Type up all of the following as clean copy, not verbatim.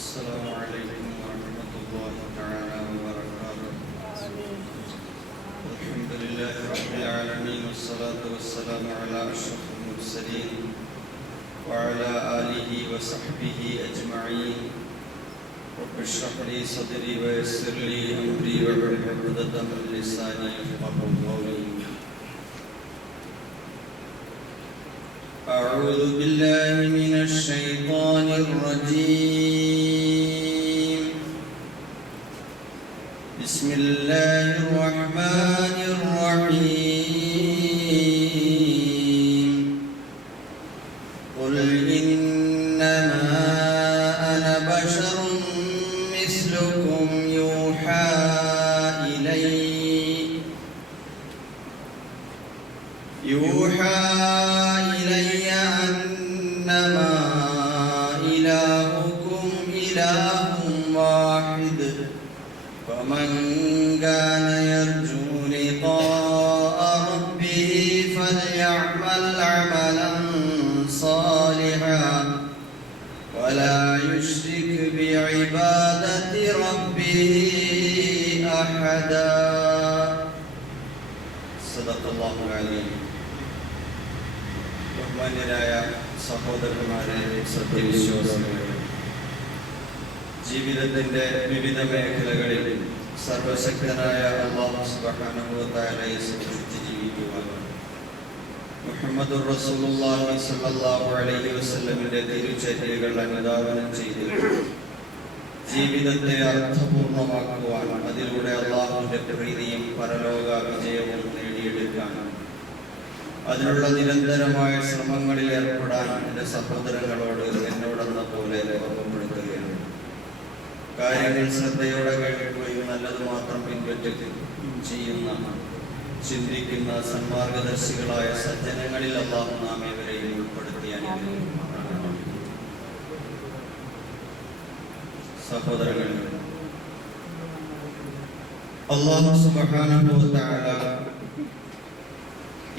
السلام عليكم ورحمة الله تعالى وبركاته. الحمد لله رب العالمين والصلاة والسلام على أشرف المرسلين وعلى آله وصحبه أجمعين. رب اشرح لي صدري ويسر لي أمري واحلل عقدة من لساني يفقهوا قولي. أعوذ بالله من الشيطان الرجيم. بسم الله الرحمن الرحيم. قل إنما أنا بشر مثلكم يوحى إلي أنما إلهكم إله واحد فمن كان يرجو لقاء ربه فليعمل عملا صالحا ولا يشرك بعبادة ربه أحدا. صدق الله العظيم. ബഹുമാന്യരായ സഹോദരന്മാരെ, സത്യവിശ്വാസികളെ, ജീവിതത്തിന്റെ വിവിധ മേഖലകളിൽ സർവശക്തനായ അല്ലാഹു സുബ്ഹാനഹു വ തആലയെ സൂക്ഷിച്ച് ജീവിക്കുവാൻ മുഹമ്മദുർ റസൂലുള്ളാഹി സ്വല്ലല്ലാഹു അലൈഹി വസല്ലമിന്റെ തിരുചര്യകൾ അനുധാവനം ചെയ്ത് ജീവിതത്തെ അർത്ഥപൂർണമാക്കുവാൻ, അതിലൂടെ അല്ലാഹുവിന്റെ പ്രീതിയും പരലോക വിജയവും നേടിയെടുക്കാൻ അതിനുള്ള നിരന്തരമായ ശ്രമങ്ങളിൽ ഏർപ്പെടാൻ എൻ്റെ സഹോദരങ്ങളോട് എന്നോടെന്ന പോലെ ഓർമ്മപ്പെടുത്തുകയാണ്. കാര്യങ്ങൾ ശ്രദ്ധയോടെ കേൾക്കുകയും നല്ലത് മാത്രം പിൻപറ്റുകയും ചെയ്യുന്ന, ചിന്തിക്കുന്ന സന്മാർഗദർശികളായ സജ്ജനങ്ങളിൽ അല്ലാഹു നാം ഏവരെയും ഉൾപ്പെടുത്തിയാൽ. സഹോദരങ്ങൾ, അല്ലാഹു സുബ്ഹാനഹു വ തആല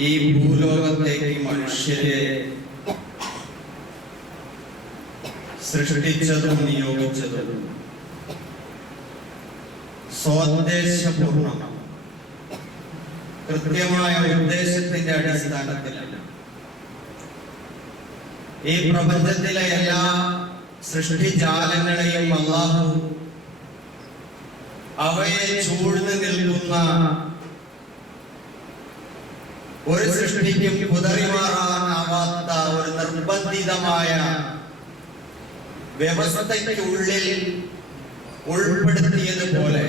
ഈ ഭൂലോകത്തേക്ക് മനുഷ്യരെ സൃഷ്ടിച്ചതും നിയോഗിച്ചതും സ്വോദ്ദേശപൂർണ്ണം, കൃത്യമായ ഉദ്ദേശത്തിന്റെ അടിസ്ഥാനത്തിലല്ല. ഈ പ്രപഞ്ചത്തിലെ എല്ലാ സൃഷ്ടിജാലങ്ങളെയും അല്ലാഹു അവയെ ചൂഴ്ന്നു നിൽക്കുന്ന ഒരു സൃഷ്ടിക്കും കുതറിമാറാനാവാത്ത ഒരു നിർബന്ധിതമായ വ്യവസ്ഥയ്ക്കുള്ളിൽ ഉൾപ്പെടുത്തിയതുപോലെ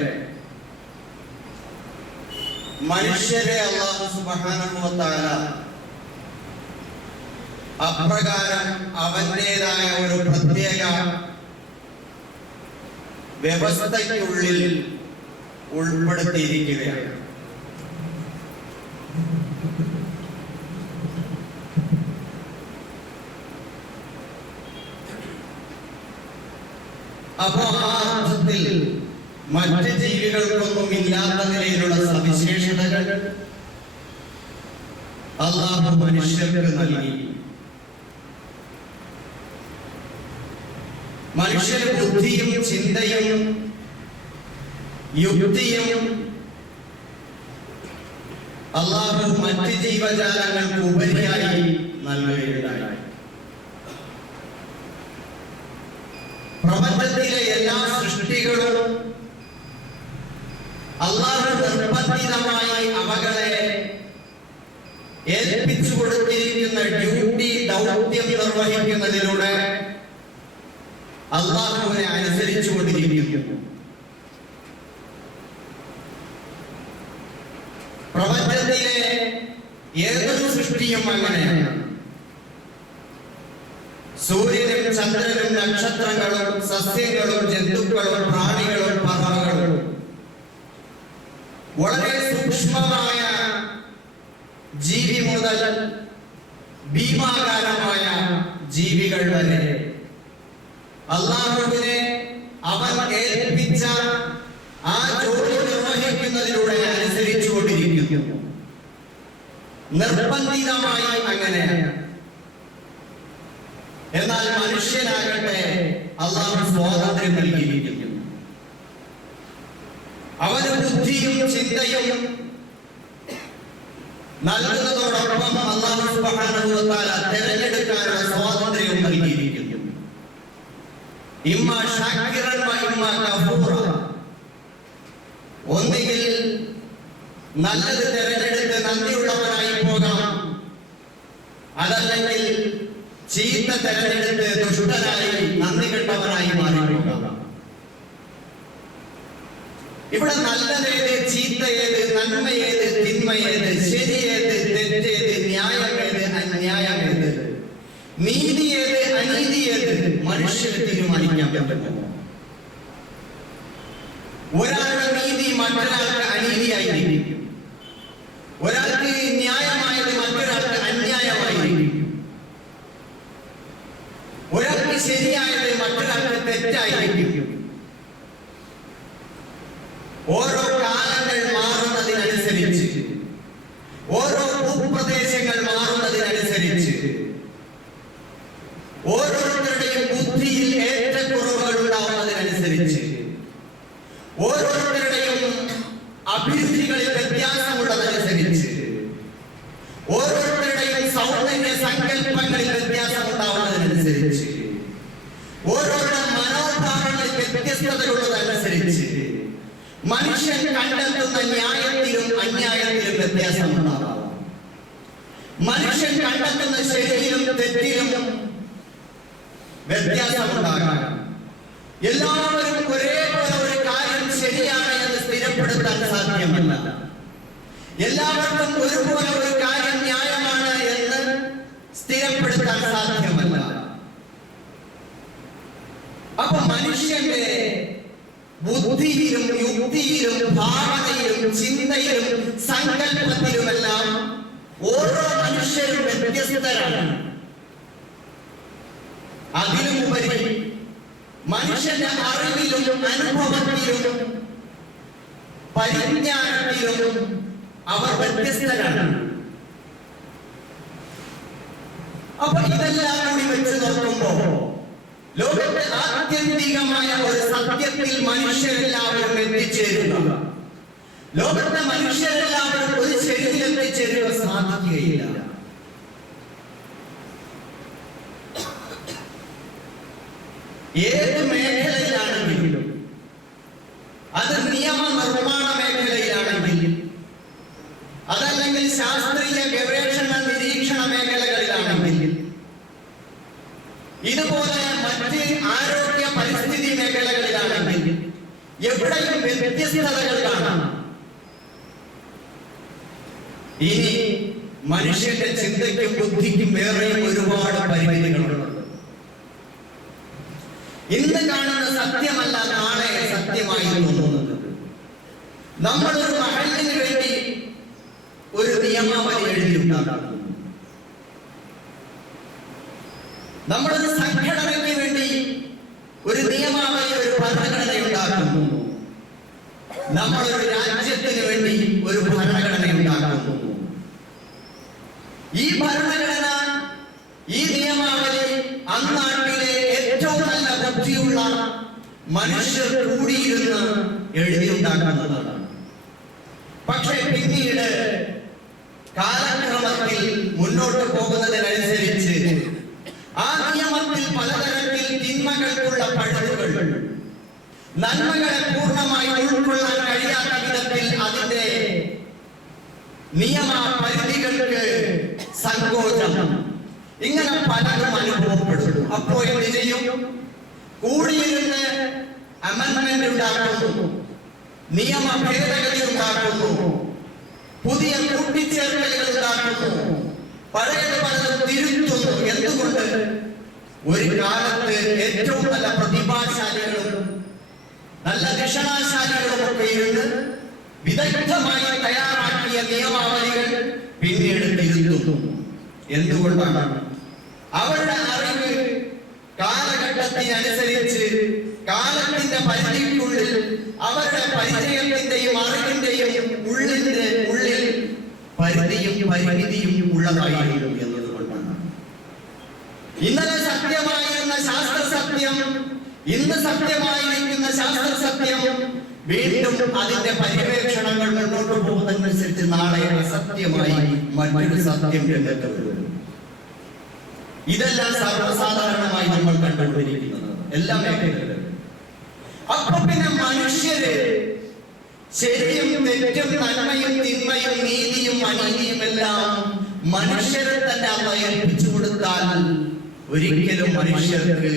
മനുഷ്യരെ അല്ലാഹു സുബ്ഹാനഹു വ തആല അപ്രകാരം അവന്റേതായ ഒരു പ്രത്യേക വ്യവസ്ഥയ്ക്കുള്ളിൽ ഉൾപ്പെടുത്തിയിരിക്കുകയാണ്. അപ്പോ ആ അർത്ഥത്തിൽ മറ്റ് ജീവികൾക്കൊന്നും ഇല്ലാത്ത നിലയിലുള്ള സവിശേഷതകൾ അല്ലാഹു മനുഷ്യർക്ക് നൽകി. മനുഷ്യന് ബുദ്ധിയും ചിന്തയും യുക്തിയും അല്ലാഹു മറ്റ് ജീവജാലങ്ങൾക്ക് ഉപരിയായി നൽകുകയുണ്ടായി. പ്രപഞ്ചത്തിലെ എല്ലാ സൃഷ്ടികളും അല്ലാഹു നിർബന്ധിതമായി അവകളെ ഏൽപ്പിച്ചു കൊടുത്തിരിക്കുന്ന ഡ്യൂട്ടി, ദൗത്യം നിർവഹിക്കുന്നതിലൂടെ അല്ലാഹുവിനെ അനുസരിച്ചു കൊണ്ടിരിക്കുന്നു. പ്രപഞ്ചത്തിലെ ഏതൊരു സൃഷ്ടിയും അങ്ങനെയാണ്. സൂര്യനും ചന്ദ്രനും നക്ഷത്രങ്ങളും സസ്യങ്ങളും ജന്തുക്കളും പ്രാണികളും പറവകളും വളരെ സൂക്ഷ്മമായ ജീവി മുതൽ ഭീമാകാരമായ ജീവികൾ വരെ അല്ലാഹുവിനെ അവൻ ഏൽപ്പിച്ച ആ ജോലി നിർവഹിക്കുന്നതിലൂടെ അനുസരിച്ചു കൊണ്ടിരിക്കുന്നു. നിർബന്ധിതമായി അങ്ങനെയാണ്. എന്നാൽ മനുഷ്യനാകട്ടെ അള്ളാഹു സ്വാതന്ത്ര്യം നൽകിയിരിക്കുന്നു. അവന് ബുദ്ധിയും ചിന്തയും നൽകുന്നതോടൊപ്പം അല്ലാഹു സുബ്ഹാനഹു വ തആല തിരഞ്ഞെടുക്കാനുള്ള സ്വാതന്ത്ര്യം നൽകിയിരിക്കുന്നു. ഇമ്മാ ഷാക്കിറൻ വ ഇമ്മാ കഫൂറ. ഒന്നുകിൽ നല്ലത് തിരഞ്ഞെടുത്ത് നന്ദിയുള്ളവനായി പോകാം, അതല്ലെങ്കിൽ ചീത്ത തിരഞ്ഞെടുത്ത് ദുഷ്ടനായി നന്ദി കെട്ടവനായി മാറിപ്പോകാം. ഇവിടെ നല്ലതേത്, ചീത്തയേത്, നന്മയേത്, തിന്മയേത്, ശരിയേത്, തെറ്റേത്, ന്യായമേത്, അന്യായമേത്, നീതിയേത്, അനീതിയേത് മനുഷ്യന് തീരുമാനിക്കാൻ പറ്റുമോ? ഒരാളുടെ നീതി മറ്റൊരാൾക്ക് അനീതിയായിരിക്കും, ഒരാൾക്ക് ന്യായമായത് മറ്റൊരാൾക്ക് അന്യായമായിരിക്കും, ഒരാൾക്ക് ശരിയായത് മറ്റൊരാൾക്ക് തെറ്റായിരിക്കും. ഓരോ കാലങ്ങൾ മാറുന്നതിനനുസരിച്ച്, ഓരോ ഭൂപ്രദേശങ്ങൾ മാറുന്നതിനനുസരിച്ച് ഓരോരുത്തരുടെയും ബുദ്ധിയിൽ ഏറ്റക്കുറവുകൾ ഉണ്ടാവുന്നതിനനുസരിച്ച്, ഓരോരുത്തരുടെയും അഭിരുചികളിൽ വ്യത്യാസമുള്ളതനുസരിച്ച്, ഓരോരുത്തരുടെയും സൗന്ദര്യ സങ്കല്പങ്ങളിൽ വ്യത്യാസമുണ്ടാവുന്നതിനനുസരിച്ച്, ഓരോരുടെ മനോഭാവങ്ങളിൽ വ്യത്യസ്തതയുള്ളതനുസരിച്ച് മനുഷ്യൻ കണ്ടെത്തുന്ന ന്യായത്തിലും അന്യായത്തിലും വ്യത്യാസമുണ്ടാകാം. മനുഷ്യൻ കണ്ടെത്തുന്ന ശരിയിലും തെറ്റിലും വ്യത്യാസമുണ്ടാകാം. എല്ലാവരും ഒരേപോലെ ഒരു കാര്യം ശരിയാണ് എന്ന് സ്ഥിരപ്പെടുത്താൻ സാധ്യമല്ല. എല്ലാവർക്കും ഒരുപോലെ ഒരു കാര്യം ന്യായമാണ് എന്ന് സ്ഥിരപ്പെടുത്താൻ സാധ്യമല്ല. അപ്പൊ മനുഷ്യന്റെ ബുദ്ധിയിലും യുക്തിയിലും ഭാവനയിലും ചിന്തയിലും സങ്കല്പത്തിലുമെല്ലാം ഓരോ മനുഷ്യരും വ്യത്യസ്തരാണ്. അതിലുമുപരി മനുഷ്യന്റെ അറിവിലും അനുഭവത്തിലും പരിജ്ഞാനത്തിലും അവർ വ്യത്യസ്തരാണ്. അപ്പൊ ഇതെല്ലാം കൂടി വെച്ച് നോക്കുമ്പോ ലോകത്തെ ആത്യന്തികമായ ഒരു സത്യത്തിൽ മനുഷ്യരെല്ലാവരും എത്തിച്ചേരുക, ലോകത്തെ മനുഷ്യരെല്ലാവരും ഒരു ശരിയിൽ എത്തിച്ചേരുക സാധിക്കുകയില്ല. ഏത് മേഖലയിലാണെങ്കിലും, അത് നിയമനിർമ്മാണ മേഖലയിലാണെങ്കിൽ, അതല്ലെങ്കിൽ ശാസ്ത്രീയ ഗവേഷണ നിരീക്ഷണ മേഖലകളിലാണെങ്കിൽ, ഇതുപോലെ മറ്റ് ആരോഗ്യ പരിസ്ഥിതി മേഖലകളിലാണെങ്കിൽ എവിടെയും വ്യത്യസ്തതകൾ കാണാം. ഇനി മനുഷ്യന്റെ ചിന്തയ്ക്കും ബുദ്ധിക്കും വേറെയും ഒരുപാട് പരിമിതികളുണ്ട്. ഇന്ന് കാണുന്ന സത്യമല്ല നാളെ സത്യമായി തോന്നുന്നത്. നമ്മളൊരു മഹലിന് വേണ്ടി ഒരു നിയമാവലി എഴുതിയിട്ടുണ്ടാകും, നമ്മളൊരു സംഘടനയ്ക്ക് വേണ്ടി ഒരു നിയമാവലി, ഒരു ഭരണഘടന ഉണ്ടാക്കുന്നു, നമ്മളൊരു രാജ്യത്തിന് വേണ്ടി ഒരു ഭരണഘടന ഉണ്ടാക്കുന്നു. ഈ ഭരണഘടന, ഈ നിയമാവലി അന്നാട്ടിലെ ഏറ്റവും നല്ല ബുദ്ധിയുള്ള മനുഷ്യർ കൂടിയിരുന്ന് എഴുതിയുണ്ടാക്കുന്നതാണ്. പക്ഷെ പിന്നീട് കാലക്രമത്തിൽ മുന്നോട്ട് പോകുന്നതിനനുസരിച്ച് ആ നിയമത്തിൽ പലതരത്തിൽ തിന്മകൾക്കുള്ള പഴുതുകൾ, നന്മകളെ പൂർണ്ണമായി ഉൾക്കൊള്ളാൻ കഴിയാത്ത വിധത്തിൽ അതിന്റെ നിയമ പരിധികൾക്ക് സങ്കോചം, ഇങ്ങനെ പലതും അനുഭവപ്പെടുന്നു. അപ്പോൾ എന്ത് ചെയ്യും? കൂടിയിരുന്ന് അമെൻഡ്മെന്റ് ഉണ്ടാക്കുന്നു, നിയമ ഭേദഗതി ഉണ്ടാക്കുന്നു, പുതിയ കൂട്ടിച്ചേർക്കലുകൾ ഉണ്ടാക്കുന്നു, പഴയത് പലതും തിരുത്തുന്നു. എന്തുകൊണ്ട്? ഒരു കാലത്ത് ഏറ്റവും നല്ല പ്രതിഭാശാലികളും നല്ല ദിഷണാശാലികളും ഒക്കെ ഇരുന്ന് വിദഗ്ധമായി തയ്യാറാക്കിയ നിയമാവലികൾ പിന്നീട് തിരുത്തുന്നു. എന്തുകൊണ്ടാണ്? അവരുടെ അറിവ് കാലഘട്ടത്തിനനുസരിച്ച് കാലത്തിന്റെ പരിധിക്കുള്ളിൽ അവരുടെ പരിചയത്തിന്റെയും അറിവിന്റെയും ഉള്ളിൽ പരിധിയും പരിമിതിയും ഉള്ളതായിരുന്നു എന്നതുകൊണ്ടാണ്. ഇന്നലെ സത്യമായി ശാസ്ത്ര സത്യം, ഇന്ന് സത്യമായിരിക്കുന്ന ശാസ്ത്ര സത്യം വീണ്ടും അതിന്റെ പര്യവേക്ഷണങ്ങൾ മുന്നോട്ട് പോകുന്നതനുസരിച്ച് നാളെ അസത്യമായി മറ്റൊരു സത്യം രംഗത്ത് വരും. ഇതെല്ലാം സർവ്വസാധാരണമായി നമ്മൾ കണ്ടുകൊണ്ടിരിക്കുന്നത് എല്ലാ മേഖലകളിലും. അപ്പൊ പിന്നെ മനുഷ്യര് ശരിയും തെറ്റും നന്മയും തിന്മയും നീതിയും അനീതിയും എല്ലാം മനുഷ്യരെ തന്നെ അള്ളാഹ് ഏൽപ്പിച്ചു കൊടുത്താൽ ഒരിക്കലും മനുഷ്യർക്ക്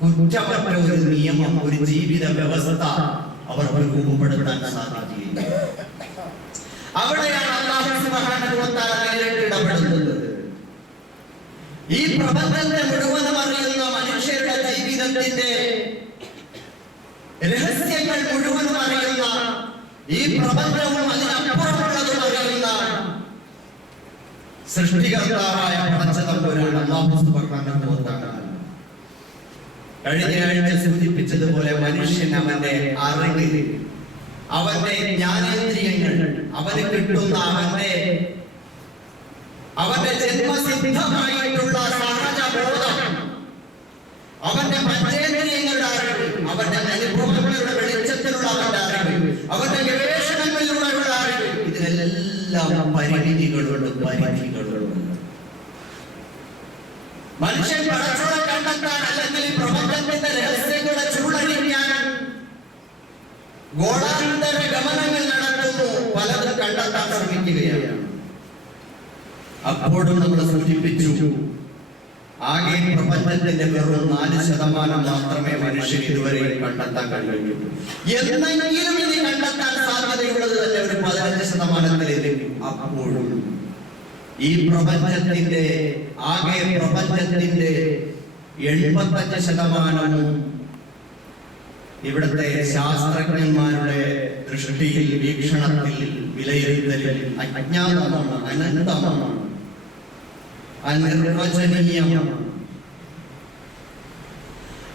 കുറ്റമറ്റ ഒരു നിയമം, ഒരു ജീവിത വ്യവസ്ഥ അവർക്ക് രൂപപ്പെടുത്താൻ സാധിക്കുകയില്ല. അവിടെയാണ് അല്ലാഹു സുബ്ഹാനഹു വ തആല നേരിട്ട് ഇടപെടുന്നത്. ഈ പ്രപഞ്ചത്തെ മുഴുവനും അറിയുന്ന മനുഷ്യരുടെ ജീവിതത്തിന്റെ രഹസ്യങ്ങൾ മുഴുവനും അറിയുന്ന, ഈ പ്രപഞ്ചവും അതിനപ്പുറമുള്ളതും അറിയുന്ന സൃഷ്ടികർത്താവായ പടച്ചതമ്പുരാൻ അല്ലാഹു സുബ്ഹാനഹു വ തആല കഴിഞ്ഞ ആഴ്ച സൂചിപ്പിച്ചതുപോലെ മനുഷ്യൻ അവന്റെ അറിവ്, അവന്റെ ജ്ഞാനേന്ദ്രിയങ്ങൾ, അവന് കിട്ടുന്ന അവന്റെ ജന്മസിദ്ധമായിട്ടുള്ള സഹജബോധം, അവന്റെ പഞ്ചേന്ദ്രിയങ്ങളുടെ അറിവ്, അവന്റെ അനുഭവങ്ങളുടെ വെളിച്ചത്തിലുള്ള അവന്റെ അറിവ്, അവന്റെ ഗവേഷണങ്ങളിലൂടെയുള്ള അറിവ്, ഇതിനെല്ലാം പരിമിതികളുണ്ട്, പരിധികളുണ്ട്. മനുഷ്യൻ പടച്ചവനെ കണ്ടെത്താൻ, അല്ലെങ്കിൽ പ്രപഞ്ചത്തിന്റെ രഹസ്യങ്ങളുടെ ചുരുളഴിക്കാൻ ഗോളാന്തര ഗമനങ്ങൾ നടത്തുന്നു, പലതും കണ്ടെത്താൻ ശ്രമിക്കുകയാണ്. അപ്പോഴും നമ്മൾ സൂചിപ്പിച്ചു, ആകെ പ്രപഞ്ചത്തിന്റെ വെറും 4% മാത്രമേ മനുഷ്യൻ ഇതുവരെ കണ്ടെത്താൻ കഴിയുള്ളൂ. എന്നെങ്കിലും ഇനി കണ്ടെത്താൻ സാധ്യതയുള്ളത് തന്നെ ഒരു 15%. അപ്പോഴും ഈ പ്രപഞ്ചത്തിന്റെ, ആകെ പ്രപഞ്ചത്തിന്റെ 75% ഇവിടുത്തെ ശാസ്ത്രജ്ഞന്മാരുടെ ദൃഷ്ടിയിൽ, വീക്ഷണത്തിൽ, വിലയിരുത്തലിൽ അജ്ഞാതമാണ്, അനന്തമാണ്, അനിർവചനീയമാണ്.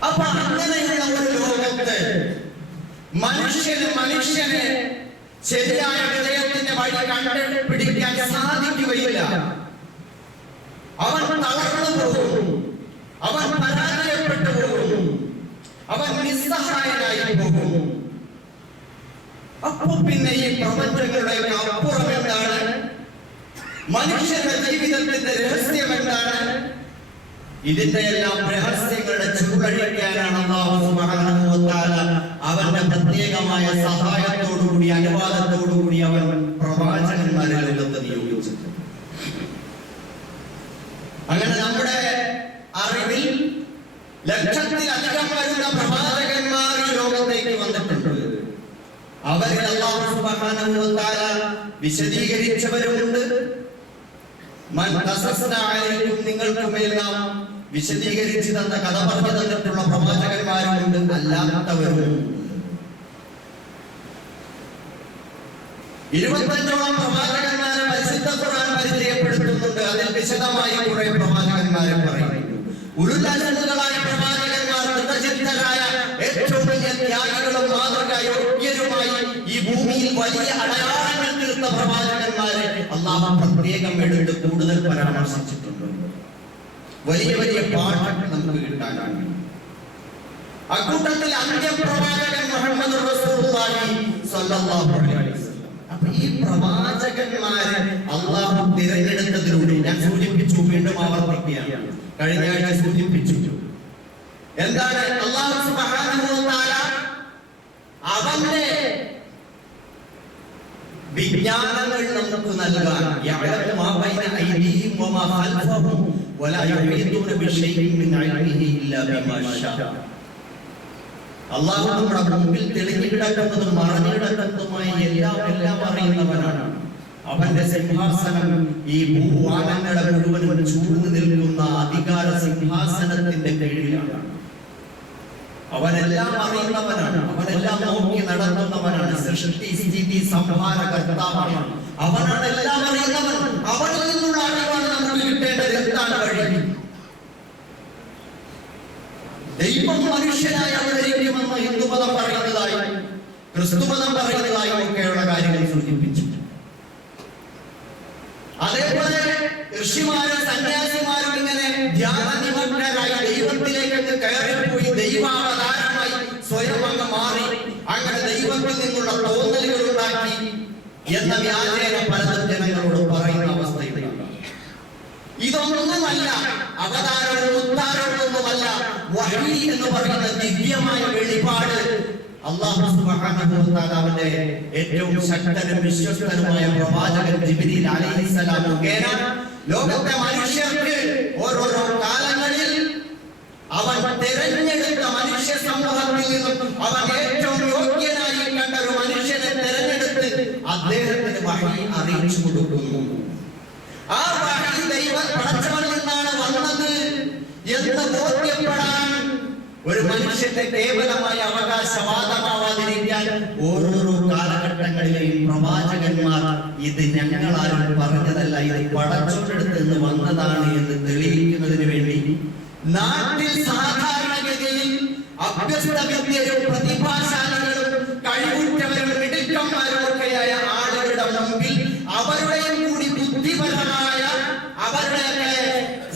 അപ്പൊ അങ്ങനെയുള്ള ഒരു ലോകത്ത് മനുഷ്യന് ശരിയായ വിജയത്തിന്റെ വഴി കണ്ടുപിടിക്കാൻ സാധിക്കുകയില്ല. അവൻ തളർന്നു പോകും, അവൻ പരാജയപ്പെട്ടു പോകും, അവൻ നിസ്സഹായനായി പോകും. അപ്പൊ പിന്നെ ഈ പ്രപഞ്ചങ്ങളുടെ അപ്പുറം എന്താണ്? മനുഷ്യന്റെ ജീവിതത്തിന്റെ രഹസ്യം എന്താണ്? ഇതിന്റെ എല്ലാം രഹസ്യങ്ങളുടെ ചുരുളഴിക്കാനാണ് അല്ലാഹു സുബ്ഹാനഹു വ തആല അവന്റെ പ്രത്യേകമായ സഹായത്തോടുകൂടി, അനുവാദത്തോടുകൂടി അവൻ പ്രവാചകന്മാരെ ലോകത്ത് നിയോഗിച്ചത്. അങ്ങനെ നമ്മുടെ അറിവിൽ ലക്ഷത്തിലധികം വരുന്ന പ്രവാചകന്മാർ ഈ ലോകത്തേക്ക് വന്നിട്ടുണ്ട്. അവരിൽ അല്ലാഹു സുബ്ഹാനഹു വ തആല വിശദീകരിച്ചവരുമുണ്ട്. നിങ്ങൾക്കുമെല്ലാം വിശദീകരിച്ച് തന്ന, കഥ പറഞ്ഞു തന്നിട്ടുള്ള പ്രവാചകന്മാരുമുണ്ട്, അല്ലാത്തവരും. 25ഓളം പ്രവാചകന്മാരെ പരിശുദ്ധ ഖുർആൻ പരിചയപ്പെടുത്തുന്നുണ്ട്. അതിൽ വിശദമായി കുറെ പ്രവാചകന്മാരെ പറയുന്നു. ഉരുളായ പ്രവാചകന്മാർ, കൃതചിത്തരായ, ഏറ്റവും വലിയ ത്യാഗികളും മാതൃകായോഗ്യരുമായി ഈ ഭൂമിയിൽ വലിയ അടയാളങ്ങൾ തീർത്ത പ്രവാചകന്മാരെ അല്ലാഹു പ്രത്യേകം എടുത്ത് കൂടുതൽ പരാമർശിച്ചിട്ടുണ്ട്. വലിയ വലിയ പാഠങ്ങൾ നമുക്ക് കിട്ടാനാണ്. അക്കൂട്ടത്തിൽ അന്ത്യപ്രവാചകൻ മുഹമ്മദ് റസൂലുള്ളാഹി സ്വല്ലല്ലാഹു അലൈഹി വസല്ലം. അപ്പോൾ ഈ പ്രവാചകന്മാരെ അല്ലാഹു തിരഞ്ഞെടുത്തതിലൂടെ, ഞാൻ സൂചിപ്പിച്ചു, വീണ്ടും ആവർത്തിക്കുകയാണ്, കഴിഞ്ഞ ആഴ്ച സൂചിപ്പിച്ചു, എന്താണ് അല്ലാഹു സുബ്ഹാനഹു വ തആല അവന്റെ വിജ്ഞാനങ്ങൾ നമുക്ക് നൽകാൻ, യഅലമു മാ ബൈന ഐദീഹിം വമാ ഖൽഫഹും വലാ യുഹീതുന ബിശൈഇൻ മിൻ ഇൽമിഹി ഇല്ലാ ബിമാ ശാ. അല്ലാഹു നമ്മുടെ മുമ്പിൽ തെളിഞ്ഞു കിടക്കുന്നതും മറഞ്ഞു കിടക്കുന്നതുമായി എല്ലാം അറിയുന്നവനാണ്. അവന്റെ സിംഹാസനം ഈ ഭൂവാനങ്ങളെ മുഴുവൻ ചൂഴ്ന്നു നിൽക്കുന്ന അധികാര സിംഹാസനത്തിന്റെ കീഴിലാണ്. അവനെല്ലാം അറിയുന്നവനാണ്, അവനെല്ലാം നോക്കി നടത്തുന്നവനാണ്, സൃഷ്ടി സ്ഥിതി സംഹാര കർത്താവാണ്. അവനാണ് എല്ലാം അറിയുന്നവൻ. അവനിൽ നിന്നുള്ള അറിവാണ് നമുക്ക് കിട്ടേണ്ടത്. എന്താണ് വഴി? ദൈവം മനുഷ്യനായി അവതരിക്കുമെന്ന് ഹിന്ദുമതം പറയുന്നതായി, ക്രിസ്തുമതം പറയുന്നതായും ഒക്കെയുള്ള കാര്യങ്ങൾ സൂചിപ്പിച്ചു. അതേപോലെ ഋഷിമാരും സന്യാസിമാരും ഇങ്ങനെ ധ്യാന നിമഗ്നരായി ദൈവത്തിലേക്ക് എന്ന വ്യാജേന പലതും ജനങ്ങളോട് പറയുന്ന അവസ്ഥയുണ്ട്. ഇതൊന്നുമല്ല അവതാരവും ഉദ്ധാരണവുമല്ല. വഹി എന്ന് പറയുന്ന ദിവ്യമായ വെളിപാട് അല്ലാഹു സുബ്ഹാനഹു വ തആലാവിന്റെ ഏറ്റവും ശക്തനും വിശ്വസ്തനുമായ പ്രവാചകൻ ജിബ്രീൽ അലൈഹിസ്സലാം മുഖേന ലോകത്തെ മനുഷ്യർക്ക് ഓരോരോ കാലങ്ങളിൽ അവൻ തിരഞ്ഞെടുത്ത മനുഷ്യ സമൂഹത്തിൽ നിന്നും അവൻ ഏറ്റവും യോഗ്യനായി കണ്ട ഒരു മനുഷ്യനെ തിരഞ്ഞെടുത്ത് അദ്ദേഹത്തിന് വഹി അറിയിച്ചു കൊടുക്കുന്നു. ആ വഹി ദൈവം പടച്ചവനിൽ നിന്നാണ് വന്നത് എന്ന് ബോധ്യപ്പെടാൻ ഒരു മനുഷ്യന്റെ കേവലമായ അവകാശവാദമാവാതിരിക്കാൻ ഓരോരോ കാലഘട്ടങ്ങളിലെയും പ്രവാചകന്മാർ ഇത് ഞങ്ങളാരും പറഞ്ഞതല്ല, ഇത് പടച്ചോടെടുത്ത് നിന്ന് വന്നതാണ് എന്ന് തെളിയിക്കുന്നതിന് വേണ്ടി നാട്ടിൽ സാധാരണഗതിയിൽ അഭ്യസ്തവിദ്യരും പ്രതിഭാശാലികളും കഴിവുറ്റവരും മിടുക്കന്മാരും ഒക്കെയായ ആളുകളുടെ മുമ്പിൽ അവരുടെയും കൂടി ബുദ്ധിപരമായ അവരുടെ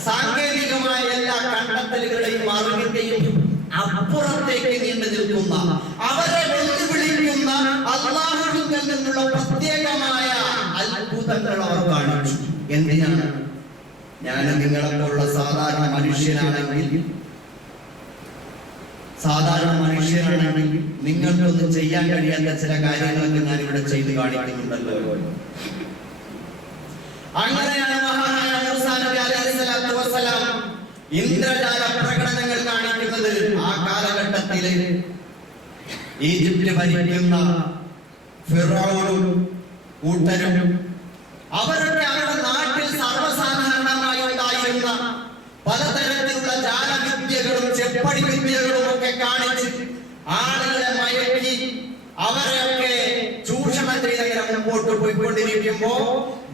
സാങ്കേതികമായ എല്ലാ കണ്ടെത്തലുകളെയും അറിവിന്റെയും അപ്പുറത്തേക്ക് നീണ്ടു നിൽക്കുന്ന അവരെ വെല്ലുവിളിക്കുന്ന അല്ലാഹുവിൽ നിന്നുള്ള പ്രത്യേകമായ അത്ഭുതങ്ങൾ അവർ കാണിച്ചു. എന്തിനാണ്? ഞാൻ നിങ്ങളെപ്പോലുള്ള സാധാരണ മനുഷ്യനാണെങ്കിൽ നിങ്ങൾക്കൊന്നും ചെയ്യാൻ കഴിയാത്ത ചില കാര്യങ്ങളൊക്കെ ഞാൻ ഇവിടെ ചെയ്ത് കാണിക്കുന്നുണ്ടല്ലോ. അങ്ങനെയാണ് മഹാനായ മൂസാ നബി അലൈഹിസ്സലാത്തു വസ്സലാം ഇന്ദ്രജാല പ്രകടനങ്ങൾ കാണിക്കുന്നത്. ആ കാലഘട്ടത്തില് ഈജിപ്തിൽ ഭരിക്കുന്ന ഫിറഔനും കൂട്ടരും അവരുടെ നാട്ടിൽ സർവ്വസാധാരണമായി ഉണ്ടായിരുന്ന പലതരത്തിലുള്ള ജാലവിദ്യകളും ചെപ്പടി വിദ്യകളും ഒക്കെ കാണിച്ച് ആളുകളെ മയക്കി അവരെയൊക്കെ ചൂഷണം ചെയ്തങ്ങനെ മുമ്പോട്ട് പോയിക്കൊണ്ടിരിക്കുമ്പോ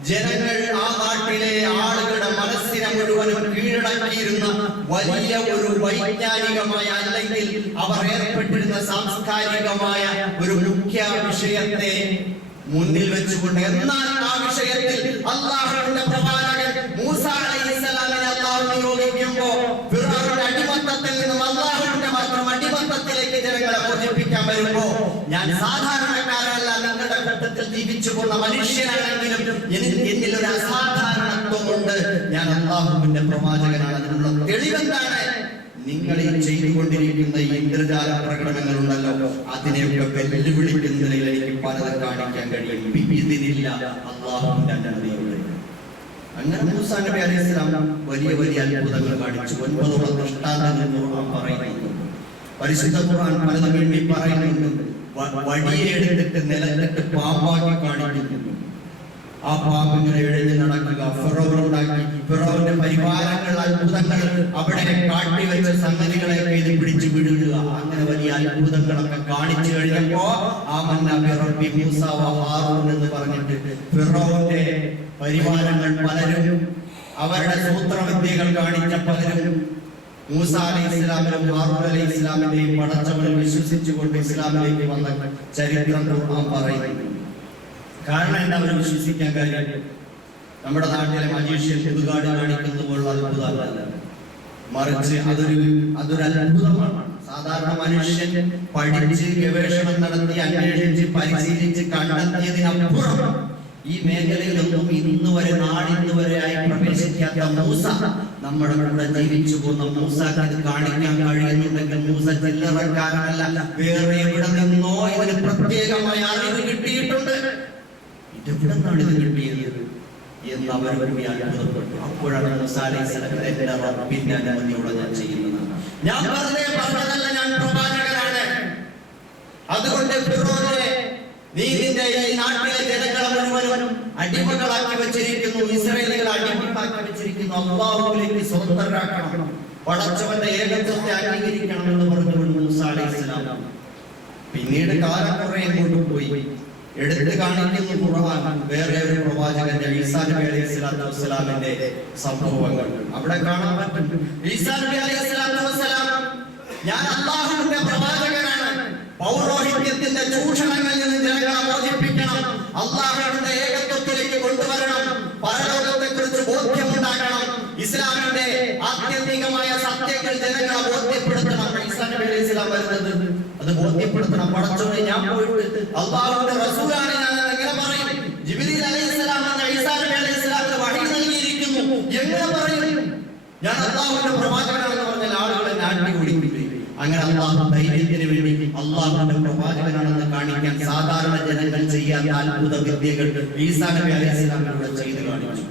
ജനങ്ങൾ ആ നാട്ടിലെ ആളുകളുടെ മനസ്സിനെ മുഴുവനും കീഴടക്കിയിരുന്ന വലിയ ഒരു വൈജ്ഞാനികമായ അല്ലെങ്കിൽ അവർ ഏർപ്പെട്ടിരുന്ന സാംസ്കാരികമായ ഒരു മുഖ്യ വിഷയത്തെ മുന്നിൽ വെച്ചുകൊണ്ട്, എന്നാൽ ആ വിഷയത്തിൽ അല്ലാഹുവിന്റെ പ്രവാചകൻ മൂസാ അലൈഹിസ്സലാമിനെ അല്ലാഹു നിയോഗിക്കുമ്പോൾ ഫിർഔന്റെ അടിമത്തത്തിൽ നിന്നും അല്ലാഹുവിന്റെ മാത്രം അടിമത്തത്തിലേക്ക് ജനങ്ങളെ മോചിപ്പിക്കാൻ വരുമ്പോ ഞാൻ സാധാരണക്കാരനല്ല, നിങ്ങളുടെ ഘട്ടത്തിൽ ജീവിച്ചു പോകുന്ന മനുഷ്യനാണെങ്കിലും എന്നിൽ ഒരു അസാധാരണത്വമുണ്ട്, ഞാൻ അല്ലാഹുവിന്റെ പ്രവാചകനാണ്. അതിനുള്ള തെളിവെന്താണ്? നിങ്ങൾ ഈ ചെയ്തുകൊണ്ടിരിക്കുന്ന ഈ ഇന്ദ്രജാല പ്രകടനങ്ങൾ ഉണ്ടല്ലോ, അതിനെയൊക്കെ വെല്ലുവിളിക്കുന്നതിൽ എനിക്ക് പലതും കാണിക്കാൻ കഴിയും. ഇതിനില്ല അല്ലാഹുവിന്റെ അനുമതിയോടെ. അങ്ങനെ മൂസാ നബി അലൈഹിസ്സലാം വലിയ വലിയ അത്ഭുതങ്ങൾ കാണിച്ചു. 9 ദൃഷ്ടാന്തങ്ങൾ ഖുർആൻ പറയുന്നു. പരിശുദ്ധ ഖുർആൻ പലതും വേണ്ടി പറയുന്നുണ്ട്. വടിയെടുത്തിട്ട് നിലത്തിട്ട് പാമ്പാക്കി കാണിക്കുന്നു. ആ പാമ്പിങ്ങനെ എഴുതി നടക്കുക, ഫിറൗന്റെ പരിവാരങ്ങൾ അത്ഭുതങ്ങൾ അവിടെ കാട്ടിവെച്ച സംഗതികളെയൊക്കെ ഇത് പിടിച്ചു വിടുക, അങ്ങനെ വലിയ അത്ഭുതങ്ങളൊക്കെ കാണിച്ചു കഴിഞ്ഞപ്പോ ആമന്ന ബിറബ്ബി മൂസ വ ഹാറൂൻ എന്ന് പറഞ്ഞിട്ട് ഫിറൗന്റെ പരിവാരങ്ങൾ പലരും അവരുടെ സൂത്രവിദ്യകൾ കാണിച്ച പലരും മൂസാ അലൈഹിസ്സലാമിനും ഹാറൂൻ അലൈഹിസ്സലാമിന്റെയും പടച്ചവനിൽ വിശ്വസിച്ചുകൊണ്ട് ഇസ്ലാമിലേക്ക് വന്ന ചരിത്രം ഖുർആൻ പറയുന്നു. കാരണം എന്താ അവർ വിശ്വസിക്കാൻ കാര്യം? നമ്മുടെ നാട്ടിലെ മജീഷ്യൻ പുതുകാട് കാണിക്കുന്ന പോലുള്ള അത്ഭുതമല്ല, മറിച്ച് അതൊരു അത്ഭുതമാണ്. സാധാരണ മനുഷ്യൻ പഠിച്ച് ഗവേഷണം നടത്തി അന്വേഷിച്ച് പരിശീലിച്ച് കണ്ടെത്തിയതിനപ്പുറം ഈ മേഖലയിലൊന്നും ഇന്ന് വരെ ആയി പ്രവേശിക്കാത്ത മൂസ നമ്മുടെ കൂടെ ജീവിച്ചു പോകുന്ന മൂസക്ക് അത് കാണിക്കാൻ കഴിയുന്നുണ്ടെങ്കിൽ മൂസ ചില്ലറക്കാരനല്ല, വേറെ എവിടെ നിന്നോ ഇതിന് പ്രത്യേകമായ അറിവ് കിട്ടിയിട്ടുണ്ട്. ഇതെവിടെന്നാണ് ഇത് കിട്ടിയത് എന്ന് അവർ അത്ഭുതപ്പെട്ടു. അപ്പോഴാണ് മൂസാ അലൈഹിസ്സലാമിന്റെ റബ്ബിന്റെ അനുമതിയോടെ ഞാൻ ചെയ്യുന്നത്. ഞാൻ പറഞ്ഞതല്ല, ഞാൻ പ്രവാചകനാണ്. അതുകൊണ്ട് ഫിറൗനെ നീ നിന്റെ ഈ നാട്ടിലെ ജനങ്ങളെ മുഴുവനും അടിമകളാക്കി വെച്ചിരിക്കുന്നു, ഇസ്രായേലികളെ അടിമകളാക്കി വെച്ചിരിക്കുന്നു. അല്ലാഹുവിലേക്ക് സ്വതന്ത്രരാക്കണം, പടച്ചവന്റെ ഏകത്വത്തെ അംഗീകരിക്കണം എന്ന് പറഞ്ഞുകൊണ്ട് മൂസാ അലൈഹിസ്സലാം. പിന്നീട് കാലം കുറെ അങ്ങോട്ട് പോയി. എടുത്തു കാണിക്കുന്നു ഖുർആൻ വേറെ ഒരു പ്രവാചകന്റെ ഈസാ നബി അലൈഹിസ്സലാത്തു വസ്സലാമിന്റെ സംഭവങ്ങൾ അവിടെ കാണാൻ പറ്റും. ഈസാ നബി അലൈഹിസ്സലാത്തു വസ്സലാം ഞാൻ അല്ലാഹുവിന്റെ പ്രവാചകനാണ്, പൗരോഹിത്യത്തിന്റെ ചൂഷണങ്ങളിൽ നിന്ന് ജനങ്ങളെ മോചിപ്പിക്കണം, അല്ലാഹുവിന്റെ ഏകത്വത്തിലേക്ക് കൊണ്ടുവരണം, പരലോകത്തെ കുറിച്ച് ബോധ്യമുണ്ടാക്കണം, ഇസ്ലാമിന്റെ ആത്യന്തികമായ സത്യങ്ങൾ ജനങ്ങളെ ബോധ്യപ്പെടുത്തണം. ഈസാ നബി അലൈഹിസ്സലാം വരുന്നത് അത് ബോധ്യപ്പെടുത്തണം. പടച്ചോനെ ഞാൻ പോയിട്ട് അല്ലാഹുവിന്റെ റസൂലാണ് ഞാൻ എങ്ങനെ പറയും? ഞാൻ അള്ളാഹുവിന്റെ പ്രവാചകനാണെന്ന് പറഞ്ഞാൽ ആളുകളെ നാട്ടി ഓടിക്കില്ലേ. അങ്ങനെ അള്ളാഹു ധൈര്യത്തിന് വേണ്ടി അള്ളാഹുവിന്റെ പ്രവാചകനാണെന്ന് കാണിക്കാൻ സാധാരണ ജനങ്ങൾ ചെയ്യാത്ത അത്ഭുത വിദ്യകൾ ഈസാ നബി അലൈഹിസ്സലാമിലൂടെ ചെയ്തു കാണിച്ചു.